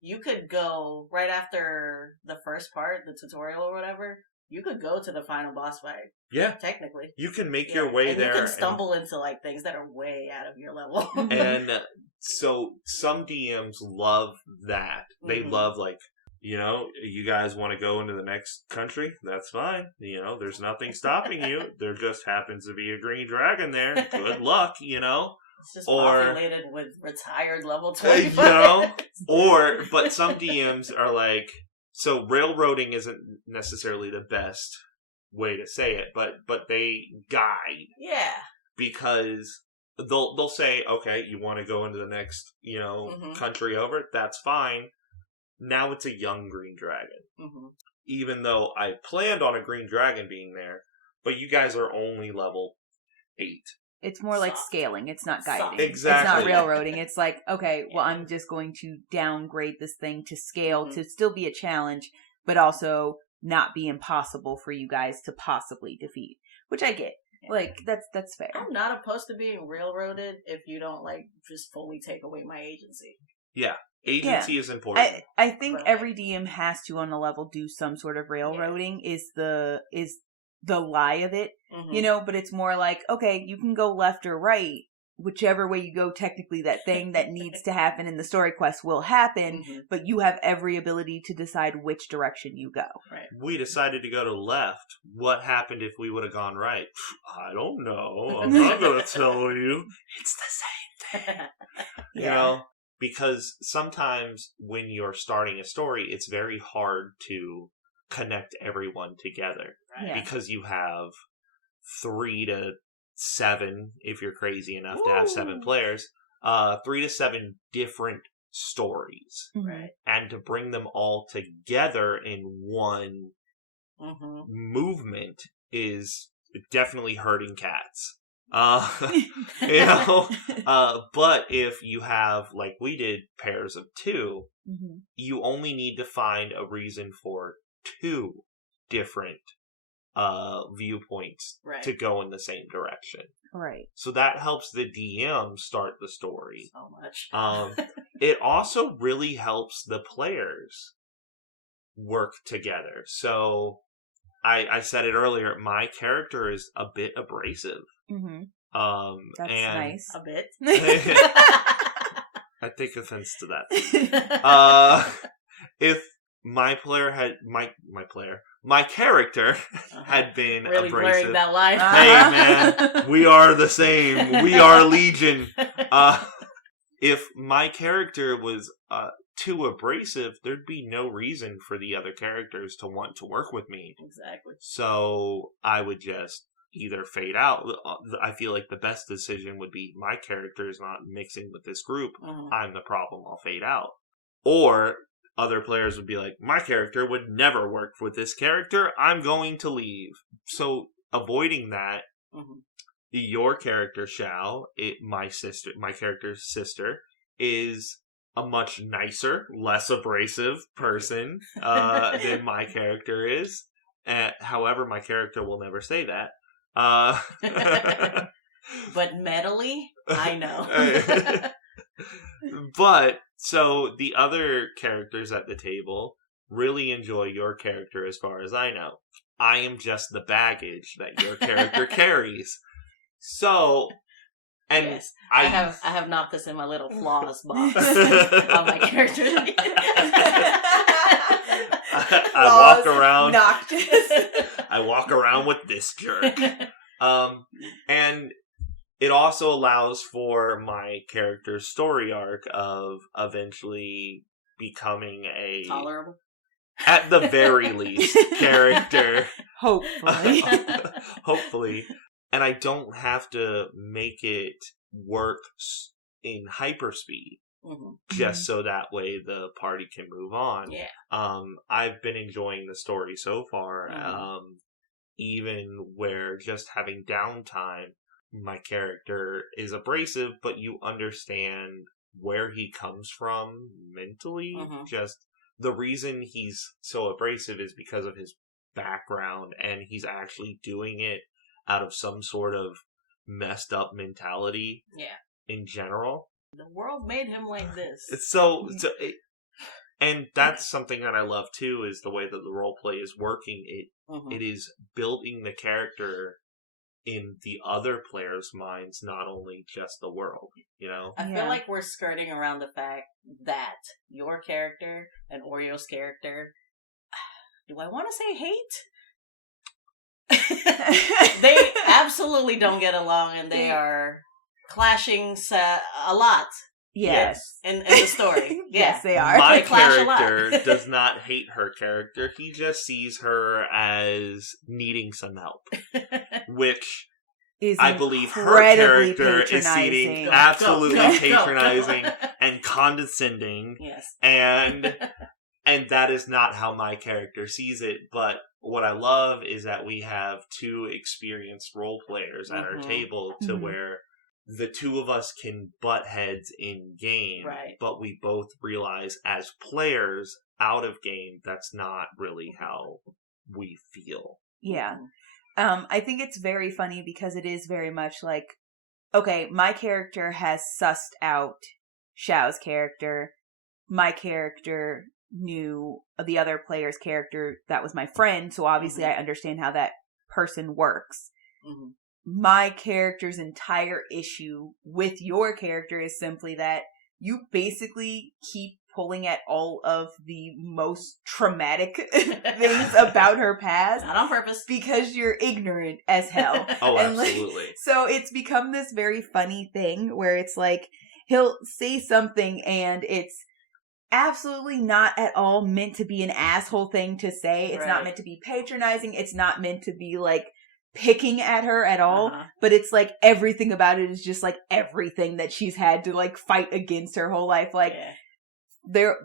you could go right after the first part, the tutorial or whatever, you could go to the final boss fight. Yeah. Technically. You can make your way there. You can stumble into like things that are way out of your level. And so some DMs love that. They love like, you guys want to go into the next country? That's fine. There's nothing stopping you. There just happens to be a green dragon there. Good luck, It's just Or, populated with retired level 25. but some DMs are like, so railroading isn't necessarily the best way to say it, but they guide. Yeah. Because they'll say, okay, you want to go into the next, country over? That's fine. Now it's a young green dragon. Mm-hmm. Even though I planned on a green dragon being there, but you guys are only level 8. It's more like scaling. It's not guiding. Exactly. It's not railroading. It's like, okay, well, I'm just going to downgrade this thing to scale to still be a challenge, but also not be impossible for you guys to possibly defeat, which I get. Like, that's fair. I'm not opposed to being railroaded if you don't, just fully take away my agency. Yeah. Agency is important. I think every DM has to, on a level, do some sort of railroading is the lie of it, but it's more like, okay, you can go left or right, whichever way you go, technically that thing that needs to happen in the story quest will happen, but you have every ability to decide which direction you go. Right. We decided to go to left. What happened if we would have gone right? I don't know. I'm not going to tell you. It's the same thing. Because sometimes when you're starting a story, it's very hard to connect everyone together. Right. Because you have 3 to 7, if you're crazy enough to have 7 players, 3 to 7 different stories. Right. And to bring them all together in one movement is definitely hurting cats. But if you have, like we did, pairs of 2, you only need to find a reason for 2 different viewpoints to go in the same direction. Right. So that helps the DM start the story. So much. It also really helps the players work together. So I said it earlier, my character is a bit abrasive. That's nice. A bit. I take offense to that. If my character had been really abrasive. blurring that line. Hey man, we are the same. We are Legion. If my character was too abrasive, there'd be no reason for the other characters to want to work with me. Exactly. So I would just either fade out. I feel like the best decision would be my character is not mixing with this group. I'm the problem. I'll fade out. Or other players would be like, my character would never work with this character. I'm going to leave. So avoiding that, your character my character's sister, is a much nicer, less abrasive person than my character is. However, my character will never say that. But mentally, I know. But, so the other characters at the table really enjoy your character as far as I know. I am just the baggage that your character carries. So, and yes, I have knocked this in my little flaws box on my character. I walk around. Noctis. I walk around with this jerk. And it also allows for my character's story arc of eventually becoming a tolerable, at the very least, character. Hopefully. Hopefully. And I don't have to make it work in hyperspeed. Just so that way the party can move on. Yeah. I've been enjoying the story so far. Even where just having downtime, my character is abrasive, but you understand where he comes from mentally. Just the reason he's so abrasive is because of his background, and he's actually doing it out of some sort of messed up mentality. Yeah. In general. The world made him like this. And that's something that I love too, is the way that the role play is working. It is building the character in the other players' minds, not only just the world, you know? I feel like we're skirting around the fact that your character and Oreo's character, do I want to say hate? They absolutely don't get along, and they are clashing a lot. Yes. In the story. Yes, they are. My They clash a lot. character does not hate her character. He just sees her as needing some help. Which is I believe her incredibly character is seeing absolutely patronizing and condescending. Yes. And that is not how my character sees it. But what I love is that we have two experienced role players at our table to where the two of us can butt heads in game, right. but we both realize as players out of game, that's not really how we feel. Yeah. I think it's very funny because it is very much like, okay, my character has sussed out Xiao's character. My character knew the other player's character that was my friend, so obviously I understand how that person works. Mm-hmm. My character's entire issue with your character is simply that you basically keep pulling at all of the most traumatic things about her past. Not on purpose. Because you're ignorant as hell. Oh, and absolutely. So it's become this very funny thing where it's like, he'll say something and it's absolutely not at all meant to be an asshole thing to say. It's not meant to be patronizing. It's not meant to be like picking at her at all, but it's like everything about it is just like everything that she's had to like fight against her whole life. Like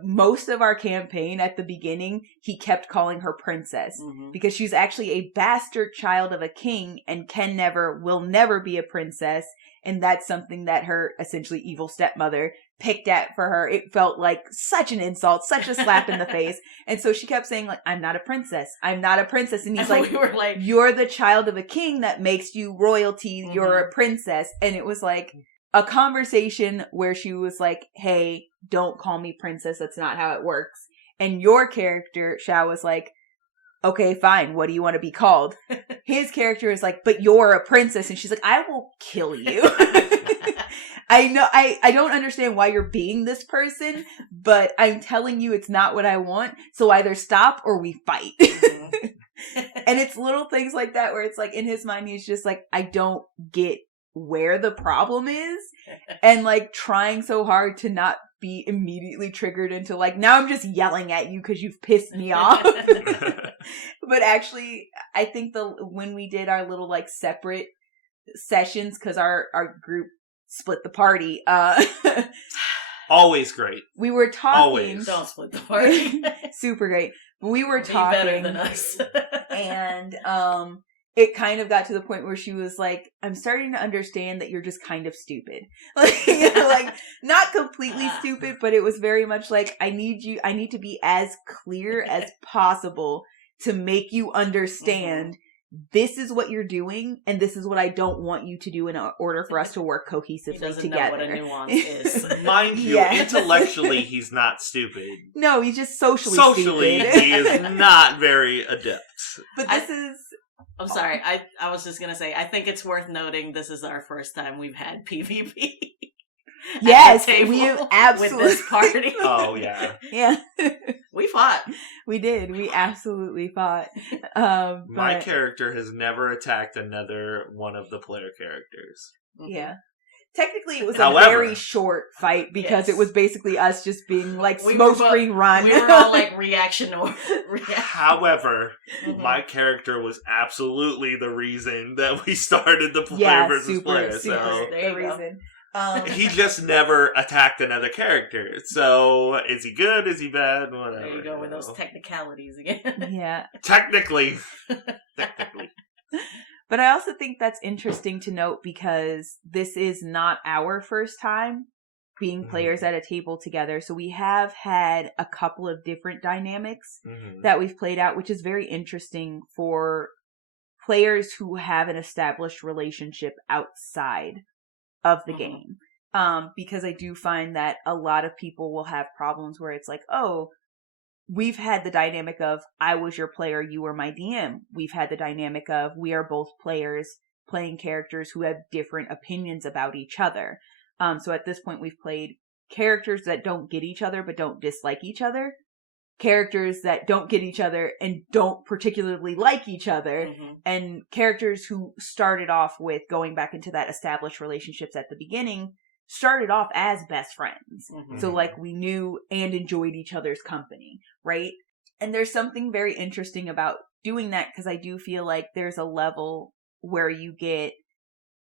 most of our campaign at the beginning, he kept calling her princess because she's actually a bastard child of a king and will never be a princess. And that's something that her essentially evil stepmother picked at for her. It felt like such an insult, such a slap in the face. And so she kept saying like, I'm not a princess. I'm not a princess. And he's like, we were like, you're the child of a king that makes you royalty. You're a princess. And it was like a conversation where she was like, hey, don't call me princess. That's not how it works. And your character, Xiao, was like, okay, fine. What do you want to be called? His character is like, but you're a princess. And she's like, I will kill you. I know, I don't understand why you're being this person, but I'm telling you it's not what I want. So either stop or we fight. And it's little things like that where it's like in his mind, he's just like, I don't get where the problem is. And like trying so hard to not be immediately triggered into like, now I'm just yelling at you because you've pissed me off. But actually, I think when we did our little like separate sessions, because our group split the party, always great. We were talking. Always. Don't split the party. Super great. But we were Be talking. better than us. And it kind of got to the point where she was like, I'm starting to understand that you're just kind of stupid. Like not completely stupid, but it was very much like, I need to be as clear as possible to make you understand this is what you're doing and this is what I don't want you to do in order for us to work cohesively together. Know what a nuance is. Mind you, intellectually he's not stupid. No, he's just socially stupid. He is not very adept. But this is... I'm sorry. I was just going to say, I think it's worth noting this is our first time we've had PvP. Yes, we absolutely... With this party. Oh, yeah. Yeah. We fought. We did. We absolutely fought. My character has never attacked another one of the player characters. Yeah. Technically, it was a very short fight because it was basically us just being like, smoke screen run. We were all like reaction. However, my character was absolutely the reason that we started the player versus player. So there you reason. He just never attacked another character. So, is he good? Is he bad? Whatever. There you go with those technicalities again. Yeah. Technically. But I also think that's interesting to note because this is not our first time being players at a table together. So we have had a couple of different dynamics that we've played out, which is very interesting for players who have an established relationship outside of the game. Because I do find that a lot of people will have problems where it's like, oh, we've had the dynamic of I was your player, you were my DM. We've had the dynamic of we are both players, playing characters who have different opinions about each other. So at this point, we've played characters that don't get each other but don't dislike each other, characters that don't get each other and don't particularly like each other, and characters who started off with, going back into that established relationships at the beginning, started off as best friends. So like we knew and enjoyed each other's company, right? And there's something very interesting about doing that, because I do feel like there's a level where you get,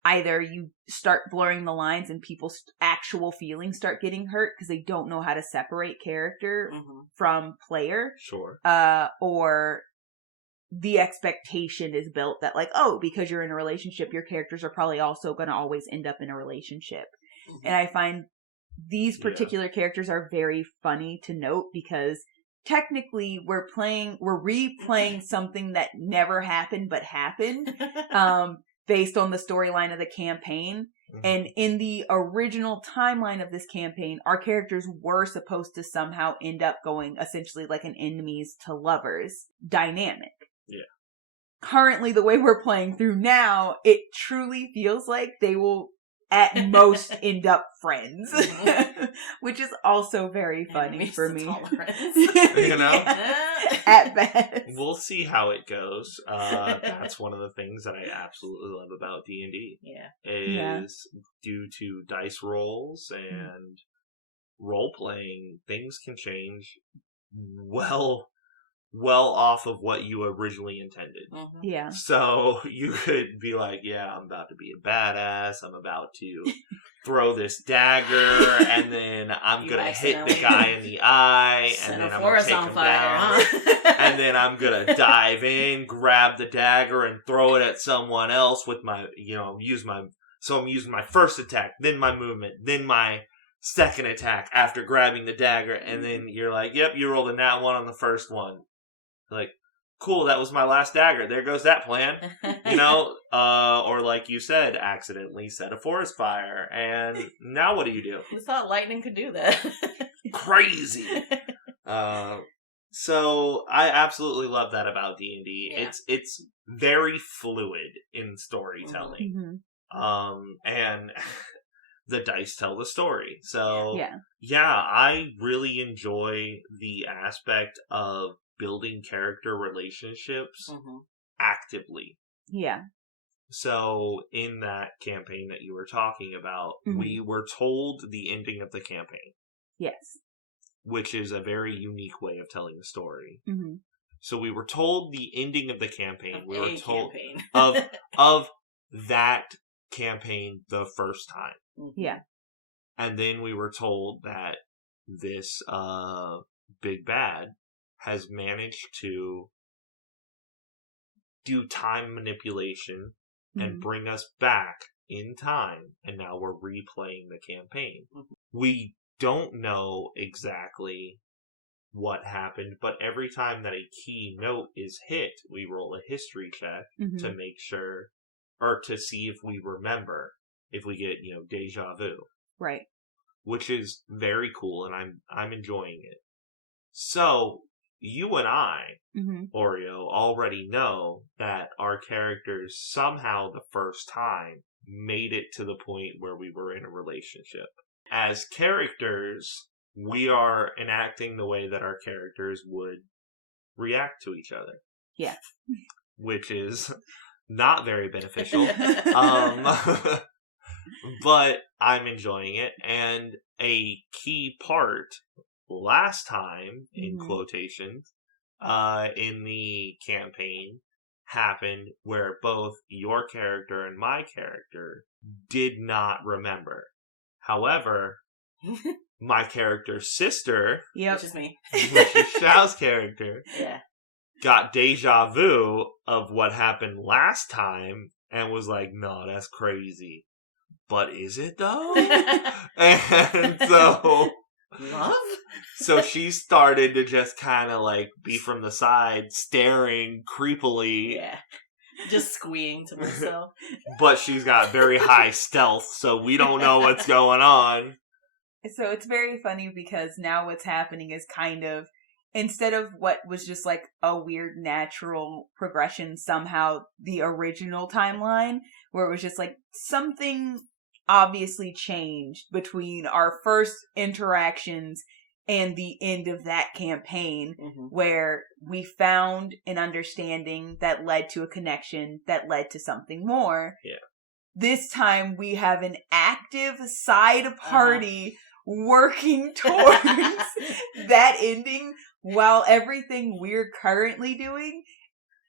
either you start blurring the lines and people's actual feelings start getting hurt because they don't know how to separate character from player. Sure. Or the expectation is built that like, oh, because you're in a relationship, your characters are probably also going to always end up in a relationship. And I find these particular characters are very funny to note, because technically we're replaying something that never happened but happened. Based on the storyline of the campaign. And in the original timeline of this campaign, our characters were supposed to somehow end up going essentially like an enemies to lovers dynamic. Yeah. Currently, the way we're playing through now, it truly feels like they will at most end up friends, which is also very funny for me. You know? At best. We'll see how it goes. That's one of the things that I absolutely love about D&D. Is due to dice rolls and role-playing, things can change well off of what you originally intended. Yeah. So you could be like, yeah, I'm about to be a badass. I'm about to throw this dagger, and then I'm going to hit the guy in the eye, and then I'm going to take him down. And then I'm going to dive in, grab the dagger, and throw it at someone else with my, I'm using my first attack, then my movement, then my second attack after grabbing the dagger, and then you're like, yep, you rolled a nat 1 on the first one. Like, cool, that was my last dagger. There goes that plan. Or like you said, accidentally set a forest fire. And now what do you do? Who thought lightning could do that? Crazy. So I absolutely love that about D&D. Yeah. It's very fluid in storytelling. And the dice tell the story. So I really enjoy the aspect of building character relationships actively. Yeah. So in that campaign that you were talking about, we were told the ending of the campaign. Yes. Which is a very unique way of telling a story. So we were told the ending of the campaign. We were told of that campaign the first time. Yeah. And then we were told that this big bad has managed to do time manipulation and bring us back in time, and now we're replaying the campaign. We don't know exactly what happened, but every time that a key note is hit, we roll a history check to make sure, or to see if we remember, if we get, deja vu. Right. Which is very cool, and I'm enjoying it. So, you and I, Oreo, already know that our characters somehow the first time made it to the point where we were in a relationship. As characters, we are enacting the way that our characters would react to each other. Yeah. Which is not very beneficial. But I'm enjoying it. And a key part last time, in quotations, in the campaign happened where both your character and my character did not remember. However, my character's sister, which is me, which is Xiao's character, got deja vu of what happened last time and was like, no, that's crazy. But is it though? And so... Love? So she started to just kind of like be from the side, staring creepily. Yeah. Just squeeing to myself. But she's got very high stealth, so we don't know what's going on. So it's very funny because now what's happening is kind of instead of what was just like a weird natural progression, somehow the original timeline, where it was just like something obviously changed between our first interactions and the end of that campaign, where we found an understanding that led to a connection that led to something more. Yeah. This time we have an active side party working towards that ending, while everything we're currently doing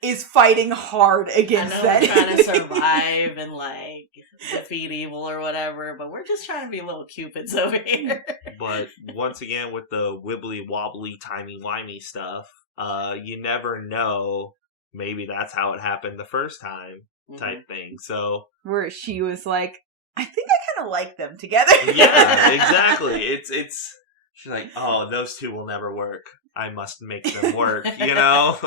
is fighting hard against that. We're trying to survive and like defeat evil or whatever, but we're just trying to be little cupids over here. But once again, with the wibbly wobbly, timey wimey stuff, you never know. Maybe that's how it happened the first time, type thing. So where she was like, I think I kind of like them together. Yeah, exactly. It's she's like, oh, those two will never work. I must make them work, you know?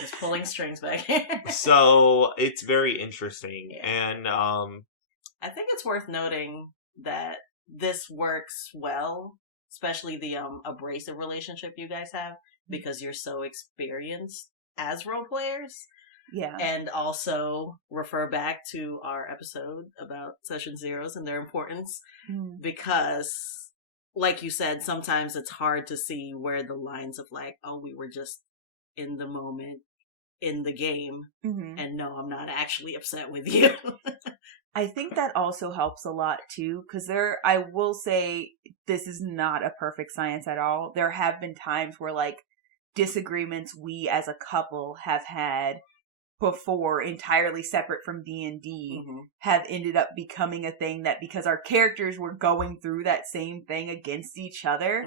Just pulling strings back here. So it's very interesting. Yeah. And I think it's worth noting that this works well, especially the abrasive relationship you guys have, because you're so experienced as role players. Yeah. And also refer back to our episode about session zeros and their importance, because like you said, sometimes it's hard to see where the lines of like, oh, we were just in the moment in the game, and no, I'm not actually upset with you. I think that also helps a lot too, because I will say, this is not a perfect science at all. There have been times where like disagreements we as a couple have had before, entirely separate from D&D, have ended up becoming a thing that, because our characters were going through that same thing against each other,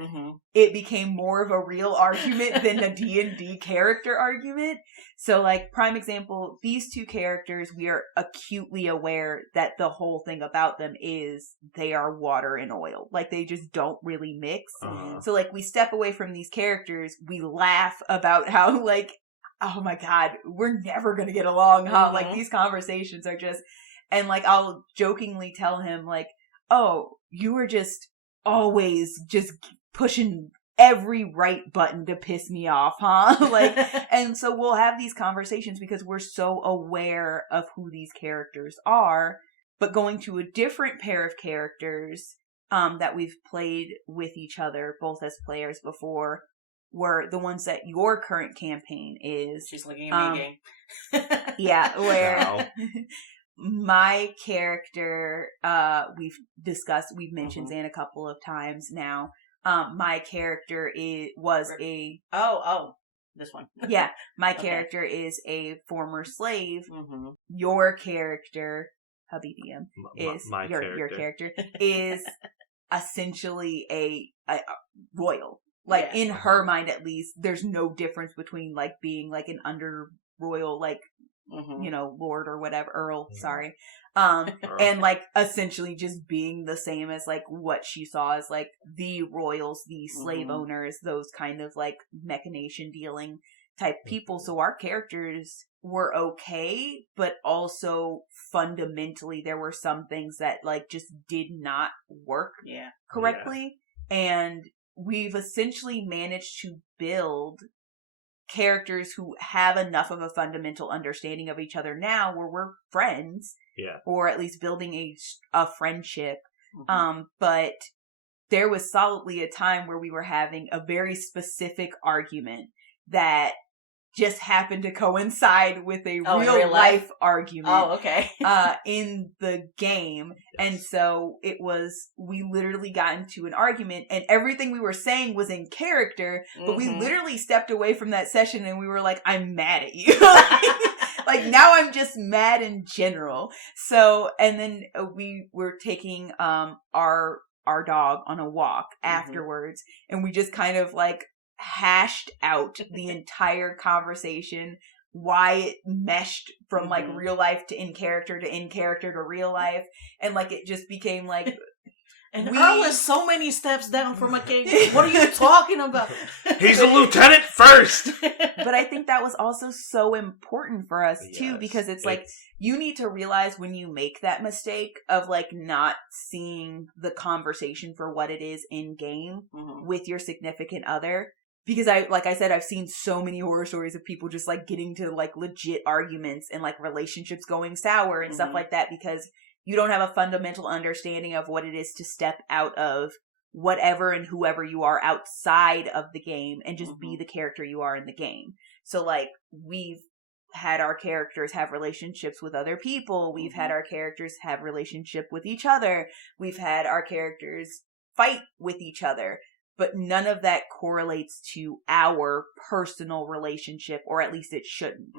it became more of a real argument than a D&D character argument. So like, prime example, these two characters, we are acutely aware that the whole thing about them is they are water and oil. Like, they just don't really mix. So like, we step away from these characters, we laugh about how like, oh my God, we're never going to get along, huh? Like, these conversations are just, and like, I'll jokingly tell him like, oh, you were just always just pushing every right button to piss me off, huh? Like, and so we'll have these conversations because we're so aware of who these characters are. But going to a different pair of characters, that we've played with each other, both as players before, were the ones that your current campaign is. She's looking at me again. Yeah, where my character, we've mentioned Zan a couple of times now. My character was a... this one. Yeah, my character is a former slave. Your character, Hubby DM, is your character is essentially a royal. Like, in her mind, at least, there's no difference between, like, being, like, an under royal, like, you know, lord or whatever, Earl, sorry. And, like, essentially just being the same as, like, what she saw as, like, the royals, the slave owners, those kind of, like, machination dealing type people. So our characters were okay, but also fundamentally there were some things that, like, just did not work correctly. And we've essentially managed to build characters who have enough of a fundamental understanding of each other now where we're friends, or at least building a friendship. But there was solidly a time where we were having a very specific argument that just happened to coincide with a real life argument in the game. And so we literally got into an argument and everything we were saying was in character, but we literally stepped away from that session and we were like, I'm mad at you. Like, now I'm just mad in general. So, and then we were taking our dog on a walk afterwards, and we just kind of like hashed out the entire conversation, why it meshed from like real life to in character to real life, and like it just became like, and Earl is so many steps down from a king. What are you talking about? He's a lieutenant first. But I think that was also so important for us too, because it's like, you need to realize when you make that mistake of like not seeing the conversation for what it is in game with your significant other, because like I said, I've seen so many horror stories of people just like getting to like legit arguments and like relationships going sour and stuff like that because you don't have a fundamental understanding of what it is to step out of whatever and whoever you are outside of the game and just be the character you are in the game. So like we've had our characters have relationships with other people. We've had our characters have relationship with each other. We've had our characters fight with each other. But none of that correlates to our personal relationship, or at least it shouldn't.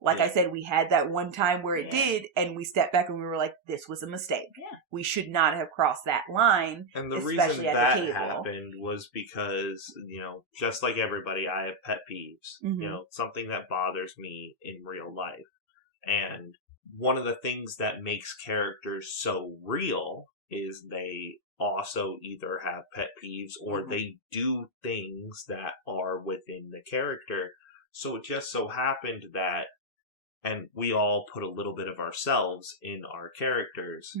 Like I said, we had that one time where it did, and we stepped back and we were like, this was a mistake. Yeah. We should not have crossed that line, and the especially reason at that the table. happened was because, just like everybody, I have pet peeves. Something that bothers me in real life. And one of the things that makes characters so real is they also either have pet peeves or they do things that are within the character. So it just so happened that, and we all put a little bit of ourselves in our characters.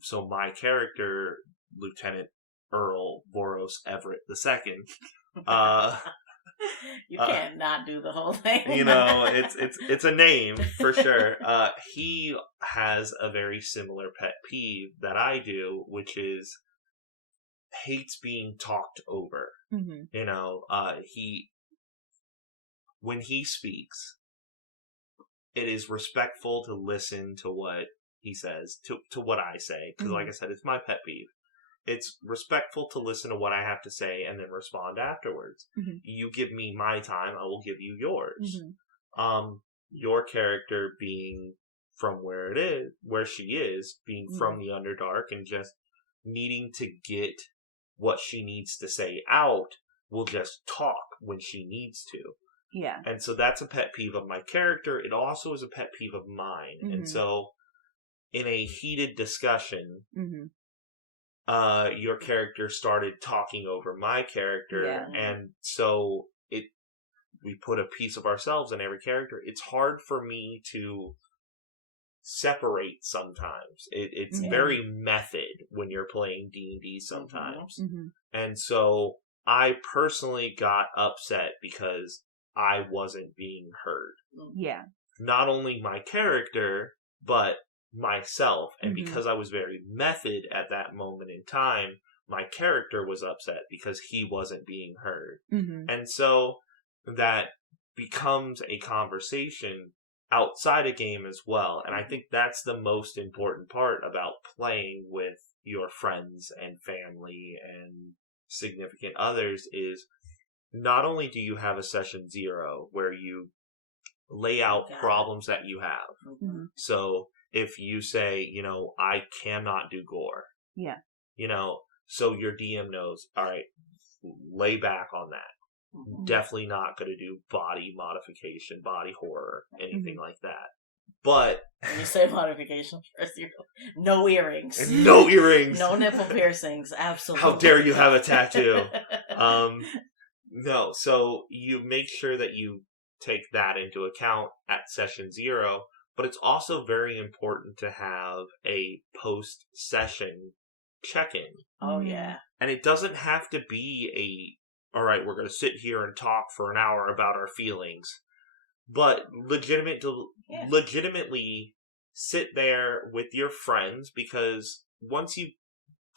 So my character, Lieutenant Earl Boros Everett II, you can't not do the whole thing. it's a name for sure. He has a very similar pet peeve that I do, which is hates being talked over. When he speaks, it is respectful to listen to what he says, to what I say, because like I said, it's my pet peeve. It's respectful to listen to what I have to say and then respond afterwards. You give me my time, I will give you yours. Your character being from where she is, being from the Underdark and just needing to get what she needs to say out, will just talk when she needs to. Yeah. And so that's a pet peeve of my character. It also is a pet peeve of mine. And so in a heated discussion, your character started talking over my character, and so we put a piece of ourselves in every character. It's hard for me to separate sometimes. It's very method when you're playing D&D sometimes. And so I personally got upset because I wasn't being heard. Yeah. Not only my character, but myself. And because I was very method at that moment in time, my character was upset because he wasn't being heard. And so that becomes a conversation outside a game as well. And I think that's the most important part about playing with your friends and family and significant others is not only do you have a session 0 where you lay out problems that you have. So if you say, I cannot do gore. Yeah. So your DM knows, all right, lay back on that. Definitely not going to do body modification, body horror, anything like that. But when you say modification, first no earrings. No earrings. No nipple piercings. Absolutely. How dare you have a tattoo? No, so you make sure that you take that into account at session 0, but it's also very important to have a post-session check-in. Oh, yeah. And it doesn't have to be all right, we're going to sit here and talk for an hour about our feelings, but legitimately sit there with your friends, because once you've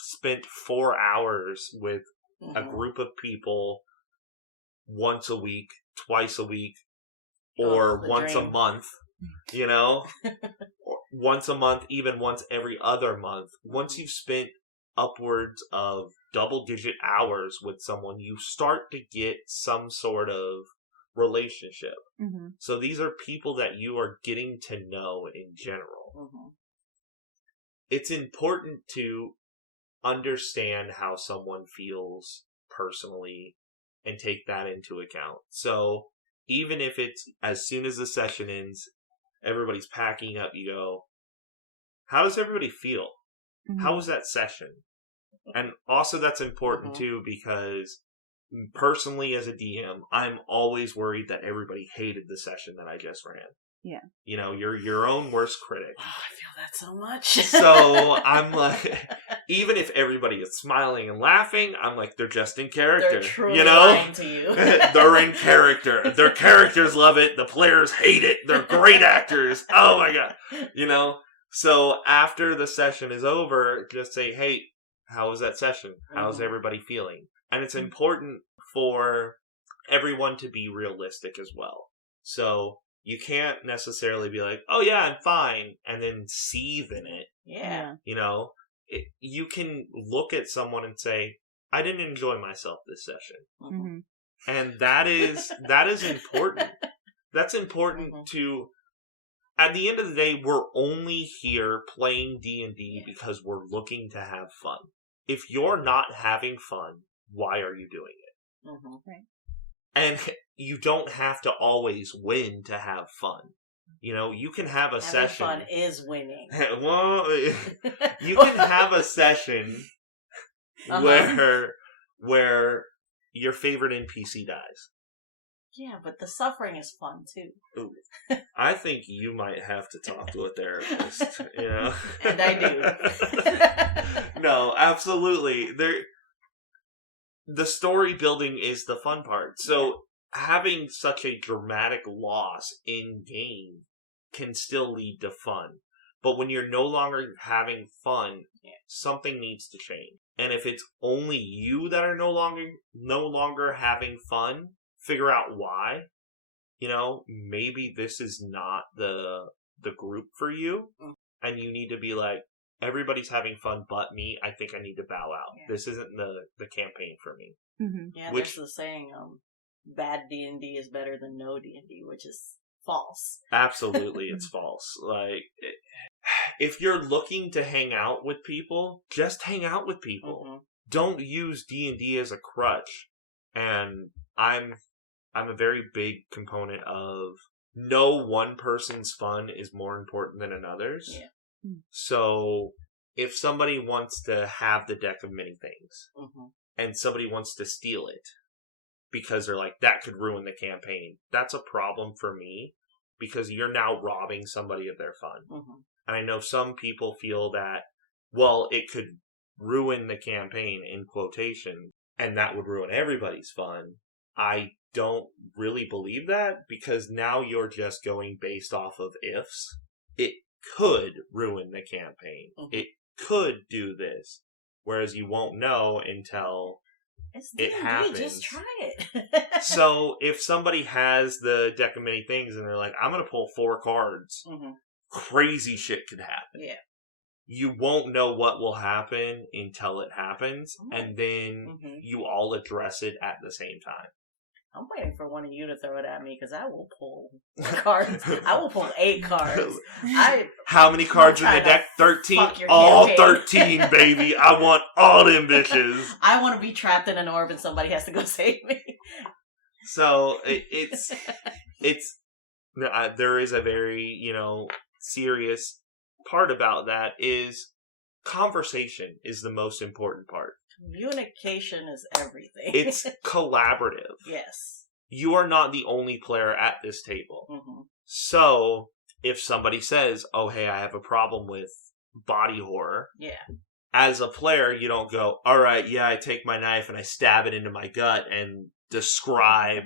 spent 4 hours with a group of people once a week, twice a week, or once a month, or once a month, even once every other month, once you've spent upwards of double-digit hours with someone, you start to get some sort of relationship. So these are people that you are getting to know in general. It's important to understand how someone feels personally and take that into account. So even if it's as soon as the session ends, everybody's packing up, you go, how does everybody feel? How was that session? And also that's important too, because personally as a DM, I'm always worried that everybody hated the session that I just ran. Yeah. You know, you're your own worst critic. Oh, I feel that so much. So I'm like, even if everybody is smiling and laughing, I'm like, they're just in character. They're truly you know? lying to you. They're in character. Their characters love it. The players hate it. They're great actors. Oh my god. You know? So after the session is over, just say, hey, how was that session? How's everybody feeling? And it's important for everyone to be realistic as well. So you can't necessarily be like, oh yeah, I'm fine, and then seethe in it. Yeah. You know? You can look at someone and say, I didn't enjoy myself this session. Mm-hmm. And that is important. That's important to... At the end of the day, we're only here playing D&D because we're looking to have fun. If you're not having fun, why are you doing it? Mm-hmm. Right. And you don't have to always win to have fun. You know, you can have a session... Having fun is winning. Well, you can have a session where your favorite NPC dies. Yeah, but the suffering is fun too. Ooh. I think you might have to talk to a therapist, you know? And I do. No, absolutely. The story building is the fun part. So having such a dramatic loss in game can still lead to fun. But when you're no longer having fun, something needs to change. And if it's only you that are no longer having fun, figure out why. You know, maybe this is not the group for you, and you need to be like, everybody's having fun but me. I think I need to bow out. Yeah. This isn't the campaign for me. Mm-hmm. Yeah, there's the saying, bad D&D is better than no D&D, which is false. Absolutely, it's false. Like, if you're looking to hang out with people, just hang out with people. Mm-hmm. Don't use D&D as a crutch. And I'm a very big component of no one person's fun is more important than another's. Yeah. So if somebody wants to have the deck of many things and somebody wants to steal it because they're like, that could ruin the campaign, that's a problem for me because you're now robbing somebody of their fun. And I know some people feel that, well, it could ruin the campaign in quotation and that would ruin everybody's fun. I don't really believe that because now you're just going based off of ifs. It could ruin the campaign. It could do this. Whereas you won't know until it happens. Just try it. So if somebody has the deck of many things and they're like, I'm going to pull 4 cards, crazy shit could happen. Yeah. You won't know what will happen until it happens, and then you all address it at the same time. I'm waiting for one of you to throw it at me because I will pull cards. I will pull 8 cards. How many cards in the deck? 13? All 13, baby. I want all them bitches. I want to be trapped in an orb and somebody has to go save me. So there is a very, serious part about that is conversation is the most important part. Communication is everything. It's collaborative. Yes. You are not the only player at this table. So, if somebody says, oh, hey, I have a problem with body horror. Yeah. As a player, you don't go, all right, yeah, I take my knife and I stab it into my gut and describe,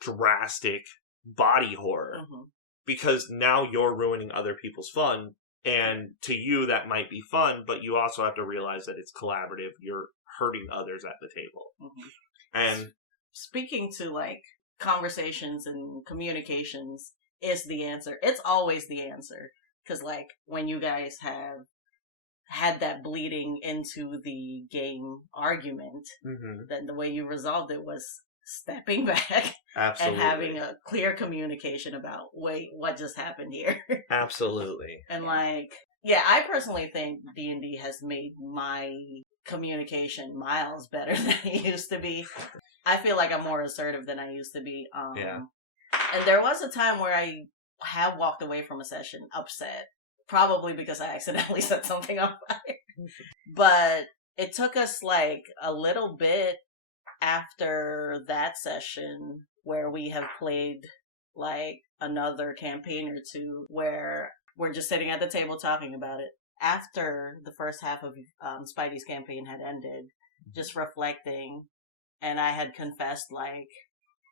drastic body horror. Because now you're ruining other people's fun. And to you, that might be fun, but you also have to realize that it's collaborative. You're hurting others at the table. And speaking to conversations and communications is the answer. It's always the answer. Because when you guys have had that bleeding into the game argument, then the way you resolved it was stepping back. Absolutely. And having a clear communication about, wait, what just happened here? Absolutely. And I personally think D&D has made my communication miles better than it used to be. I feel like I'm more assertive than I used to be. And there was a time where I have walked away from a session upset, probably because I accidentally set something on fire. But it took us a little bit after that session where we have played like another campaign or two where we're just sitting at the table talking about it. After the first half of Spidey's campaign had ended, just reflecting, and I had confessed, like,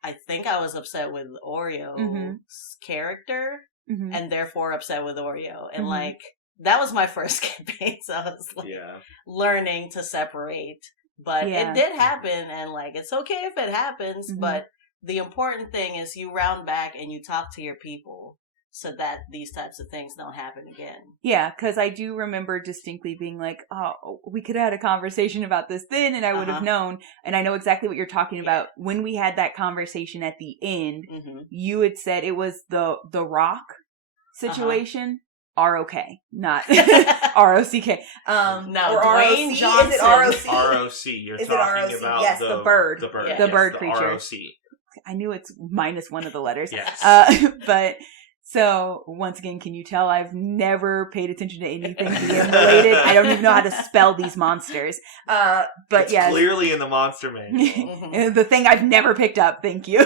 I think I was upset with Oreo's character, and therefore upset with Oreo. And, like, that was my first campaign, so I was, like, learning to separate. But it did happen, and, like, it's okay if it happens, but the important thing is you round back and you talk to your people so that these types of things don't happen again. Yeah, because I do remember distinctly being like, oh, we could have had a conversation about this then, and I would have known. And I know exactly what you're talking about. When we had that conversation at the end, you had said it was the Rock situation. R-O-K, not R-O-C-K. No, or Dwayne Johnson. Is it R-O-C? R-O-C. You're Is talking it R-O-C? about Yes, the bird. The bird. The yes, bird the creature. R-O-C. I knew it's minus one of the letters. Yes. But... So, once again, can you tell I've never paid attention to anything DM related? I don't even know how to spell these monsters. But it's yes. clearly in the monster manual. The thing I've never picked up, thank you.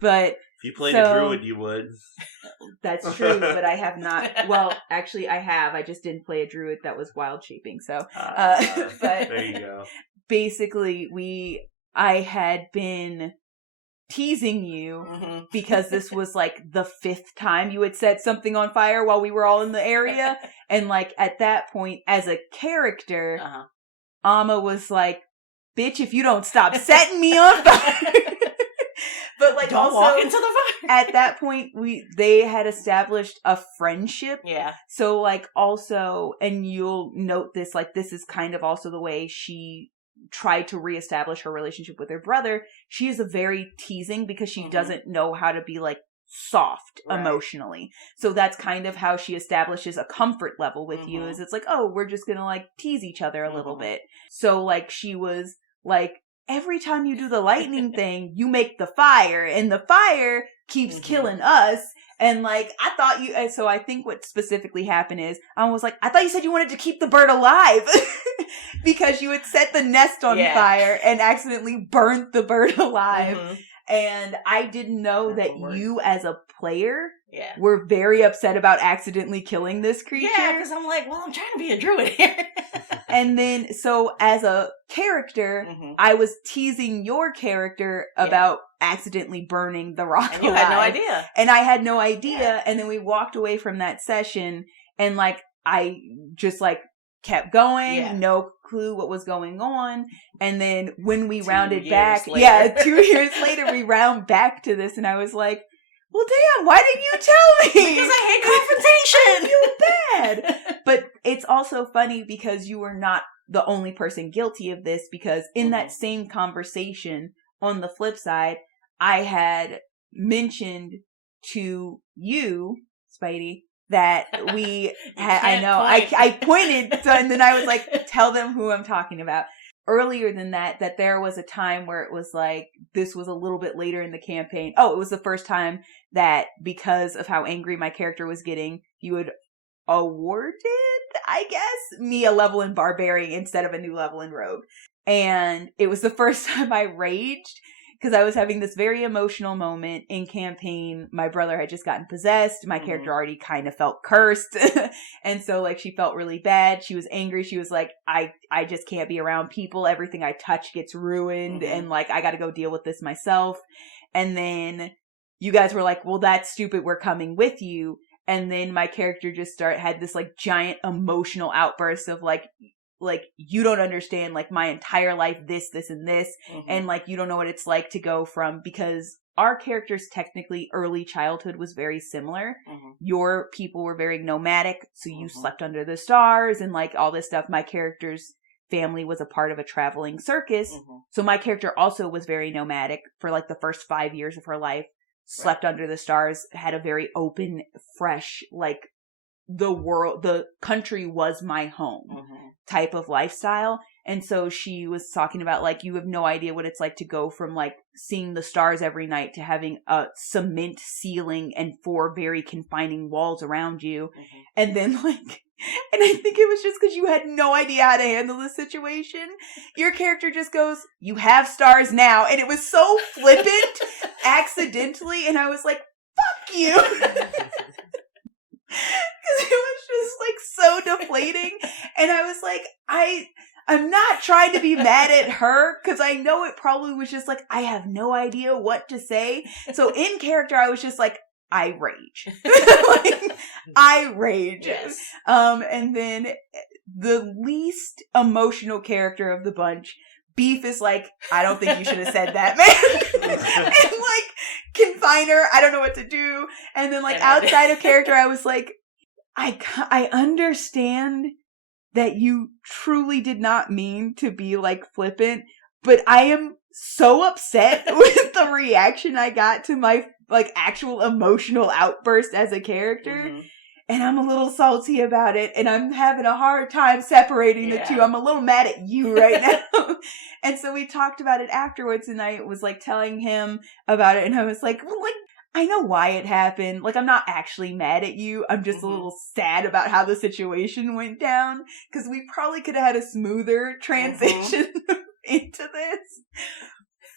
But if you played a druid, you would. That's true, but I have not. Well, actually, I have. I just didn't play a druid that was wild shaping. So, but there you go. Basically, I had been teasing you because this was like the 5th time you had set something on fire while we were all in the area. And like at that point, as a character, Amma was like, bitch, if you don't stop setting me on fire. But like don't also walk into the fire. At that point they had established a friendship. Yeah. So like also, and you'll note this, like this is kind of also the way she tried to reestablish her relationship with her brother. She is a very teasing because she doesn't know how to be like soft emotionally. So that's kind of how she establishes a comfort level with you, is it's like, oh, we're just gonna like tease each other a little bit. So like she was like, every time you do the lightning thing, you make the fire, and the fire keeps killing us. And like, I thought you, so I think what specifically happened is, I was like, I thought you said you wanted to keep the bird alive because you had set the nest on fire and accidentally burnt the bird alive. And I didn't know that you as a player were very upset about accidentally killing this creature. Yeah, because I'm like, well, I'm trying to be a druid here. And then, so as a character, I was teasing your character about accidentally burning the rock and you alive. had no idea. And I had no idea. And then we walked away from that session, and like, I just like kept going, no clue what was going on. And then when we rounded back, 2 years later, we round back to this, and I was like, well, damn, why didn't you tell me? Because I hate confrontation. I feel bad. But it's also funny because you were not the only person guilty of this, because in that same conversation, on the flip side, I had mentioned to you, Spidey, that we had, I pointed, and then I was like, tell them who I'm talking about. Earlier than that there was a time where it was like, this was a little bit later in the campaign. Oh, it was the first time that, because of how angry my character was getting, you had awarded, I guess, me a level in Barbarian instead of a new level in Rogue. And it was the first time I raged, because I was having this very emotional moment in campaign. My brother had just gotten possessed. My character already kind of felt cursed. And so like, she felt really bad. She was angry. She was like, I just can't be around people. Everything I touch gets ruined. And like, I got to go deal with this myself. And then you guys were like, well, that's stupid. We're coming with you. And then my character just had this like giant emotional outburst of like, you don't understand, like, my entire life, this, and this. And like, you don't know what it's like to go from, because our characters technically early childhood was very similar. Your people were very nomadic. So you slept under the stars and like all this stuff. My character's family was a part of a traveling circus. So my character also was very nomadic for like the first 5 years of her life, slept under the stars, had a very open, fresh, like, the country was my home type of lifestyle. And so she was talking about like, you have no idea what it's like to go from like seeing the stars every night to having a cement ceiling and 4 very confining walls around you. And then like, and I think it was just because you had no idea how to handle the situation. Your character just goes, you have stars now. And it was so flippant accidentally. And I was like, you. Because it was just like so deflating. And I was like, I'm not trying to be mad at her, because I know it probably was just like, I have no idea what to say. So in character, I was just like, I rage. Like, I rage. Yes. And then the least emotional character of the bunch, Beef, is like, I don't think you should have said that, man. And like, Confiner, I don't know what to do. And then like, outside of character, I was like, I understand that you truly did not mean to be like flippant, but I am so upset with the reaction I got to my like actual emotional outburst as a character. Mm-hmm. And I'm a little salty about it, and I'm having a hard time separating the two. I'm a little mad at you right now. And so we talked about it afterwards, and I was like telling him about it, and I was like, well, like, I know why it happened. Like, I'm not actually mad at you. I'm just a little sad about how the situation went down, because we probably could have had a smoother transition into this.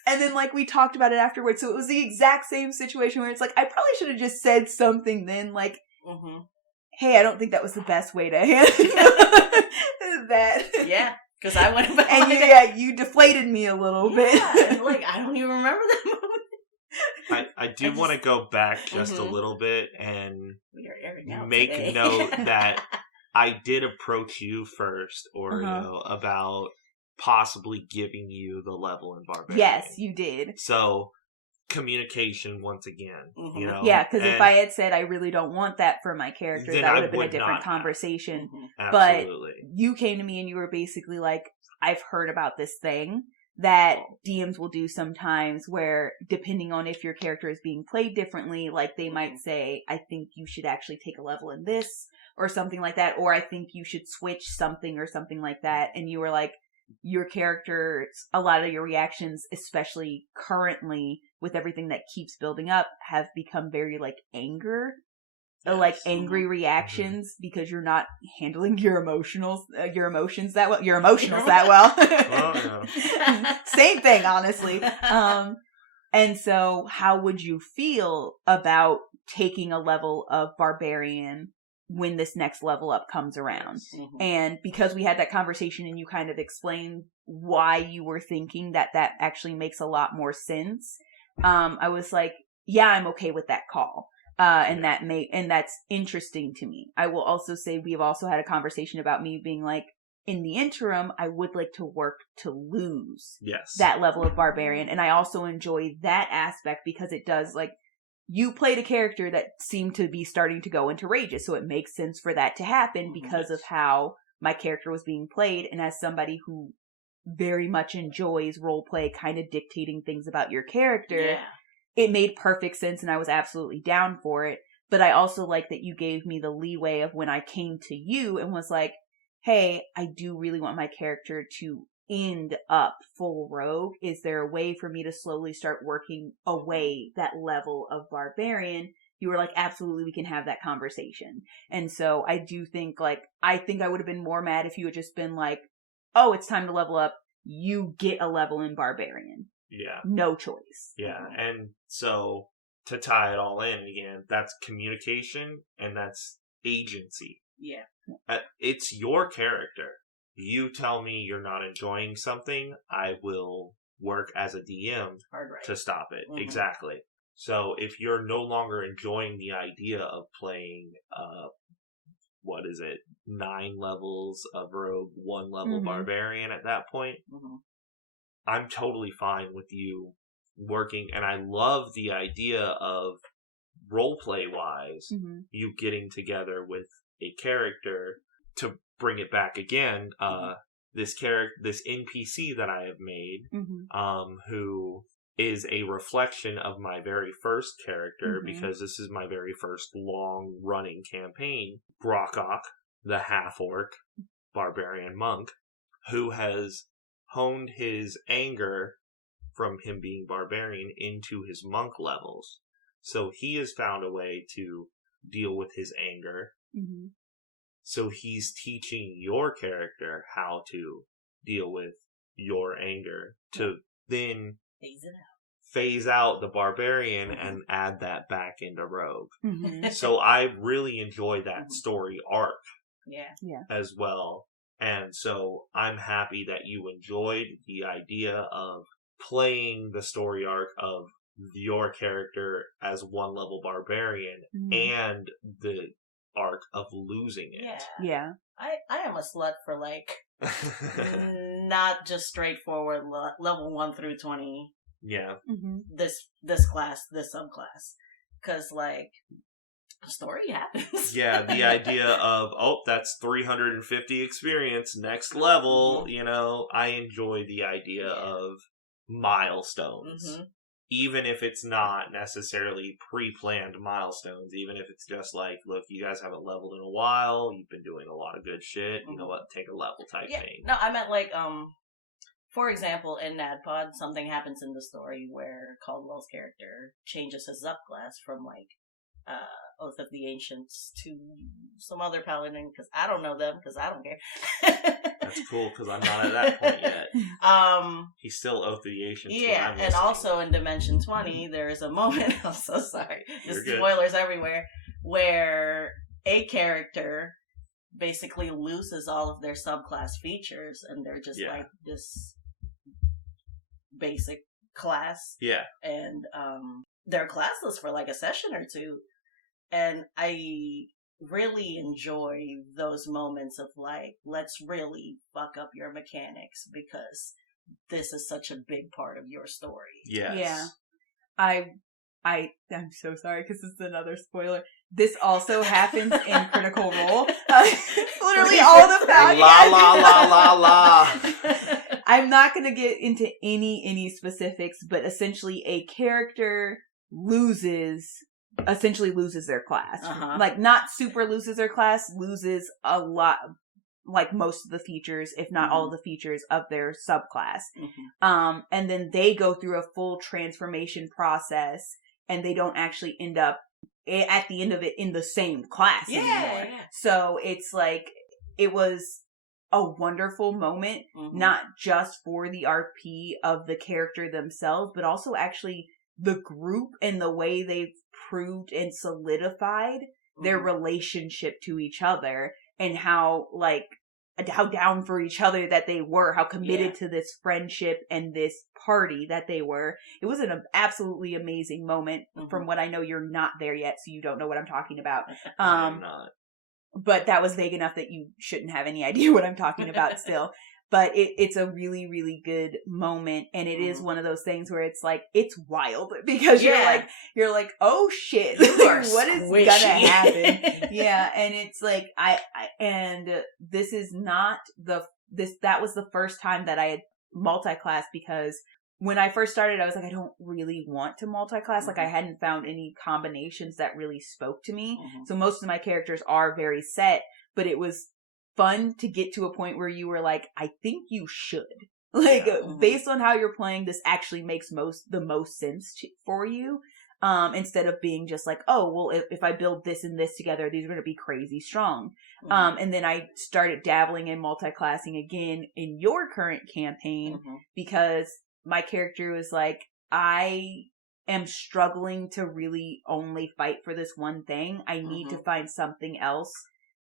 And then, like, we talked about it afterwards, so it was the exact same situation where it's like, I probably should have just said something then, like, hey, I don't think that was the best way to handle that. Yeah, because I went about and you deflated me a little bit. Like, I don't even remember that moment. I do want to go back just a little bit and make today. note that I did approach you first, Oreo, about possibly giving you the level in Barbarian. Yes, you did. So, communication once again, you know? Yeah, because if I had said I really don't want that for my character, that would have been a different conversation. Absolutely. But you came to me and you were basically like, I've heard about this thing that DMs will do sometimes where, depending on if your character is being played differently, like they might say, I think you should actually take a level in this or something like that, or I think you should switch something or something like that. And you were like, your characters, a lot of your reactions, especially currently with everything that keeps building up, have become very like anger. Like angry reactions because you're not handling your emotions that well. Your emotionals that well. Oh, yeah. Same thing, honestly. And so how would you feel about taking a level of Barbarian when this next level up comes around? And because we had that conversation and you kind of explained why you were thinking that actually makes a lot more sense, I was like, yeah, I'm okay with that call. And that's interesting to me. I will also say we've also had a conversation about me being like, in the interim, I would like to work to lose that level of Barbarian. And I also enjoy that aspect because it does, like, you played a character that seemed to be starting to go into rages. So it makes sense for that to happen because of how my character was being played. And as somebody who very much enjoys role play, kind of dictating things about your character, it made perfect sense and I was absolutely down for it. But I also like that you gave me the leeway of when I came to you and was like, hey, I do really want my character to end up full rogue. Is there a way for me to slowly start working away that level of Barbarian? You were like, absolutely, we can have that conversation. And so I do think, like, I think I would have been more mad if you had just been like, oh, it's time to level up. You get a level in Barbarian. Yeah. No choice. Yeah. And so to tie it all in again, that's communication and that's agency. Yeah. It's your character. You tell me you're not enjoying something, I will work as a DM to stop it. Exactly. So if you're no longer enjoying the idea of playing, 9 levels of rogue, 1 level barbarian at that point, I'm totally fine with you working, and I love the idea of roleplay wise, you getting together with a character to bring it back again. This NPC that I have made, who is a reflection of my very first character, because this is my very first long running campaign, Brockok, the half-orc barbarian monk, who has honed his anger from him being barbarian into his monk levels. So he has found a way to deal with his anger. So he's teaching your character how to deal with your anger to then phase it out. phase out the barbarian and add that back into rogue. Mhm. So I really enjoy that story arc Yeah. as well. And so I'm happy that you enjoyed the idea of playing the story arc of your character as one level barbarian and the arc of losing it. Yeah. I am a slut for like not just straightforward level 1 through 20. Yeah. This class, this subclass, because like the story happens. Yeah, the idea of that's 350 experience, next level. You know, I enjoy the idea of milestones. Even if it's not necessarily pre-planned milestones, even if it's just like, look, you guys haven't leveled in a while, you've been doing a lot of good shit, you know what, take a level type thing. No, I meant like, for example, in NADPOD, something happens in the story where Caldwell's character changes his subclass from like, Oath of the Ancients to some other paladin, because I don't know them, because I don't care. That's cool, because I'm not at that point yet. He's still Oath of the Ancients. Yeah, and also in Dimension 20, there is a moment, I'm so sorry, just spoilers everywhere, where a character basically loses all of their subclass features, and they're just like this basic class. Yeah. And they're classless for like a session or two. And I really enjoy those moments of like, let's really fuck up your mechanics because this is such a big part of your story. Yes. Yeah. I'm so sorry because this is another spoiler. This also happens in Critical Role. Literally all the la la la la la. I'm not going to get into any specifics, but essentially a character loses their class. Like, not super loses their class, loses a lot, like most of the features, if not all of the features of their subclass. And then they go through a full transformation process, and they don't actually end up at the end of it in the same class anymore. Yeah. So it's like, it was a wonderful moment, not just for the RP of the character themselves, but also actually the group and the way they've proved and solidified their relationship to each other, and how down for each other that they were, how committed to this friendship and this party that they were. It was an absolutely amazing moment. From what I know, you're not there yet, so you don't know what I'm talking about. I'm not. But that was vague enough that you shouldn't have any idea what I'm talking about still. But it's a really, really good moment, and it is one of those things where it's like, it's wild, because you're like, oh shit, what is gonna happen? Yeah, and it's like, this is not that was the first time that I had multi-class, because when I first started, I was like, I don't really want to multi-class. Like, I hadn't found any combinations that really spoke to me. So most of my characters are very set, but it was fun to get to a point where you were like, I think you should. Like, based on how you're playing, this actually makes the most sense for you. Instead of being just like, oh, well, if I build this and this together, these are going to be crazy strong. And then I started dabbling in multi-classing again in your current campaign, because my character was like, I am struggling to really only fight for this one thing. I need to find something else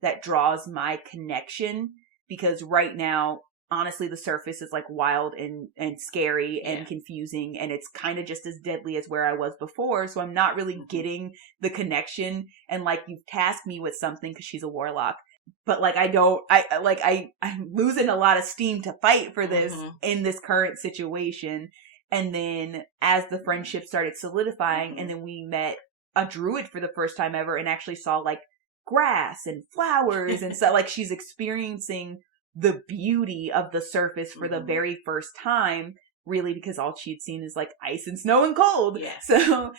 that draws my connection, because right now, honestly, the surface is like wild and scary and confusing, and it's kind of just as deadly as where I was before. So I'm not really getting the connection. And like, you've tasked me with something because she's a warlock, but like, I'm losing a lot of steam to fight for this in this current situation. And then as the friendship started solidifying, and then we met a druid for the first time ever, and actually saw like grass and flowers and stuff, like, she's experiencing the beauty of the surface for the very first time, really, because all she'd seen is like ice and snow and cold. So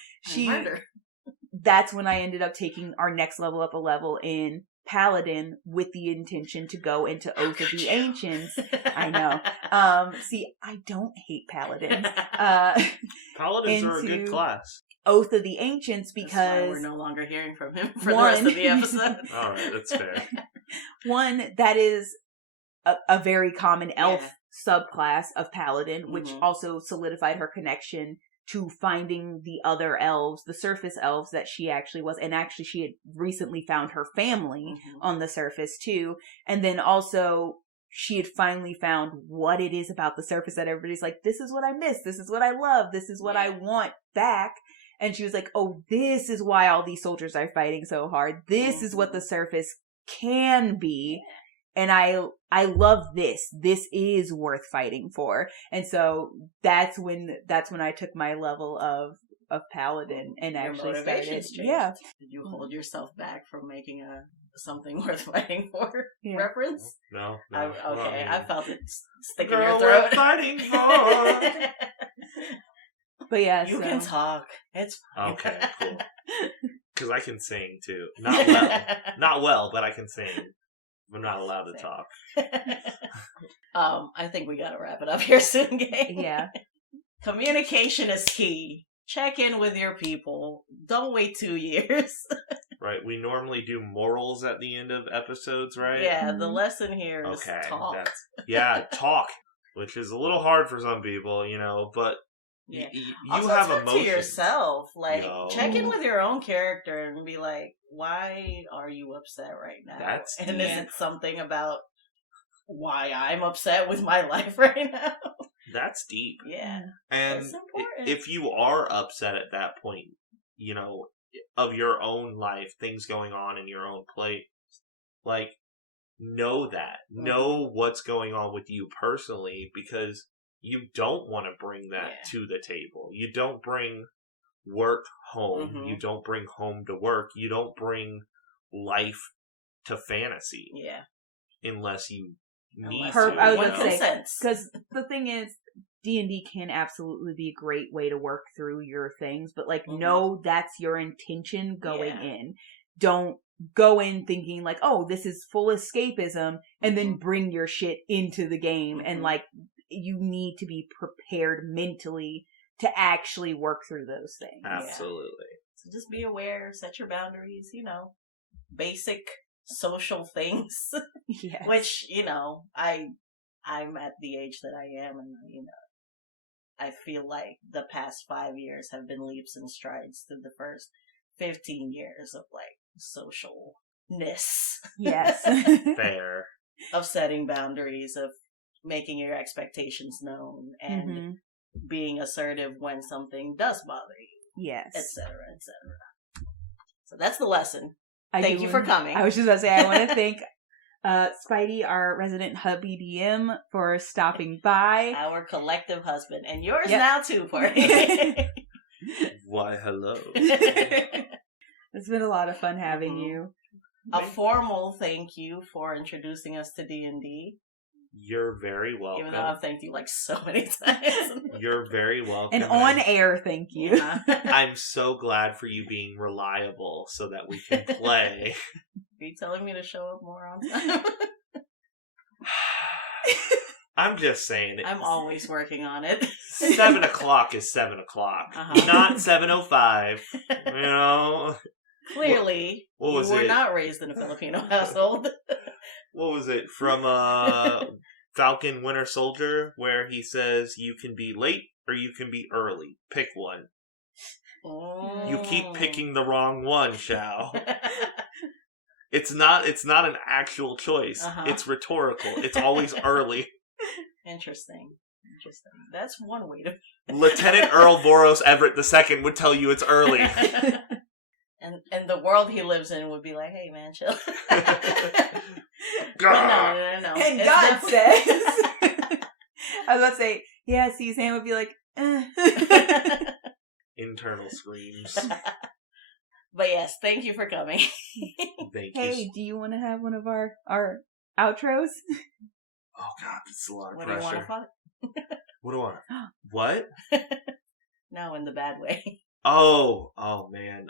that's when I ended up taking our next level up a level in Paladin, with the intention to go into Oath of the Ancients. I know. See, I don't hate Paladins. Paladins are a good class. Oath of the Ancients, because we're no longer hearing from him for the rest of the episode. All right, that's fair. One, that is a very common elf subclass of Paladin, which also solidified her connection to finding the other elves, the surface elves that she actually was. And actually she had recently found her family on the surface too. And then also she had finally found what it is about the surface that everybody's like, this is what I miss. This is what I love. This is what I want back. And she was like, oh, this is why all these soldiers are fighting so hard. This is what the surface can be. And I love this. This is worth fighting for. And so that's when I took my level of paladin and Your actually started. motivations changed. Yeah. Did you hold yourself back from making something worth fighting for reference? No. Okay, I felt it stick in Girl, your throat. we're fighting for. But yeah, you can talk. It's fine. Okay, cool. Because I can sing too. Not well, but I can sing. I'm not allowed to talk. I think we gotta wrap it up here soon, gang. Yeah. Communication is key. Check in with your people. Don't wait 2 years. Right. We normally do morals at the end of episodes, right? Yeah, the lesson here is talk. Talk. Which is a little hard for some people, but Yeah. you also have talk emotions. to yourself. Like, Yo. check in with your own character and be like, why are you upset right now? Is it something about why I'm upset with my life right now? That's deep. Yeah. And That's important. if you are upset at that point, of your own life, things going on in your own plate, like, know that. Know what's going on with you personally, because you don't want to bring that to the table. You don't bring work home. You don't bring home to work. You don't bring life to fantasy. Yeah. Unless you need to. I would say, because the thing is, D&D can absolutely be a great way to work through your things, but know that's your intention going in. Don't go in thinking like, oh, this is full escapism, and then bring your shit into the game and you need to be prepared mentally to actually work through those things. Absolutely. So just be aware, set your boundaries, basic social things. Yes. Which, I'm at the age that I am, and, I feel like the past 5 years have been leaps and strides through the first 15 years of, socialness. Yes. Fair. Of setting boundaries, of making your expectations known, and being assertive when something does bother you. Yes. Etc. So that's the lesson. Thank you for coming. I was just about to say, I want to thank Spidey, our resident Hubby DM, for stopping by. Our collective husband. And yours now too, Party. Why, hello. It's been a lot of fun having you. A formal thank you for introducing us to D&D. You're very welcome. Even though I've thanked you so many times. You're very welcome. And on air, thank you. Yeah. I'm so glad for you being reliable so that we can play. Are you telling me to show up more on time? I'm just saying. I'm always working on it. 7 o'clock is 7 o'clock. Not 7:05. Clearly, what was you were it? Not raised in a Filipino household. What was it? From Falcon Winter Soldier, where he says you can be late or you can be early. Pick one. Oh. You keep picking the wrong one, Shao. It's not an actual choice. It's rhetorical. It's always early. Interesting. That's one way to... Lieutenant Earl Voros Everett II would tell you it's early. And the world he lives in would be like, hey man, chill. No. And God says... I was about to say, yeah, see, Sam would be like, Internal screams. But yes, thank you for coming. Thank you. Hey, do you want to have one of our outros? Oh God, it's a lot of What pressure. do you want to fuck? What do I? What? No, in the bad way. Oh man.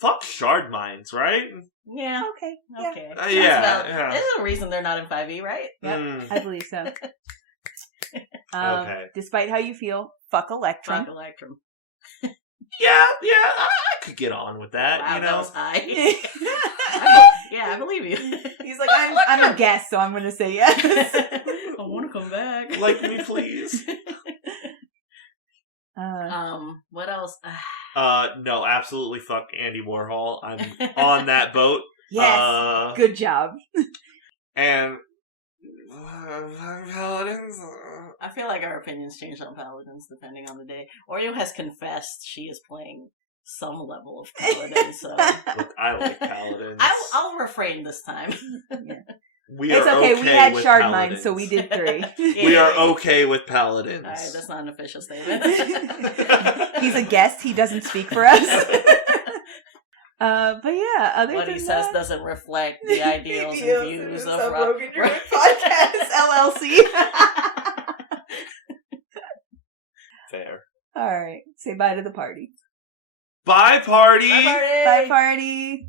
Fuck shard mines, right? Yeah. Okay. Yeah. There's a reason they're not in 5e, right? Yep, I believe so. Okay. Despite how you feel, fuck Electrum. Fuck Electrum. Yeah, I could get on with that. Wow, that was high. I believe you. He's like, I'm a guest, so I'm going to say yes. I want to come back. Like me, please. What else? No, absolutely fuck Andy Warhol. I'm on that boat. Yes. Good job. And Paladins. I feel like our opinions change on Paladins depending on the day. Oreo has confessed she is playing some level of Paladin, so Look, I like Paladins. I'll refrain this time. Yeah. It's okay. We had with shard Paladins. mines, so we did 3. We are okay with Paladins. All right, that's not an official statement. He's a guest. He doesn't speak for us. But yeah, other what than he says that, doesn't reflect the ideals and views of Rogan Podcast LLC. Fair. All right, say bye to the party. Bye, party. Bye, party. Bye, party.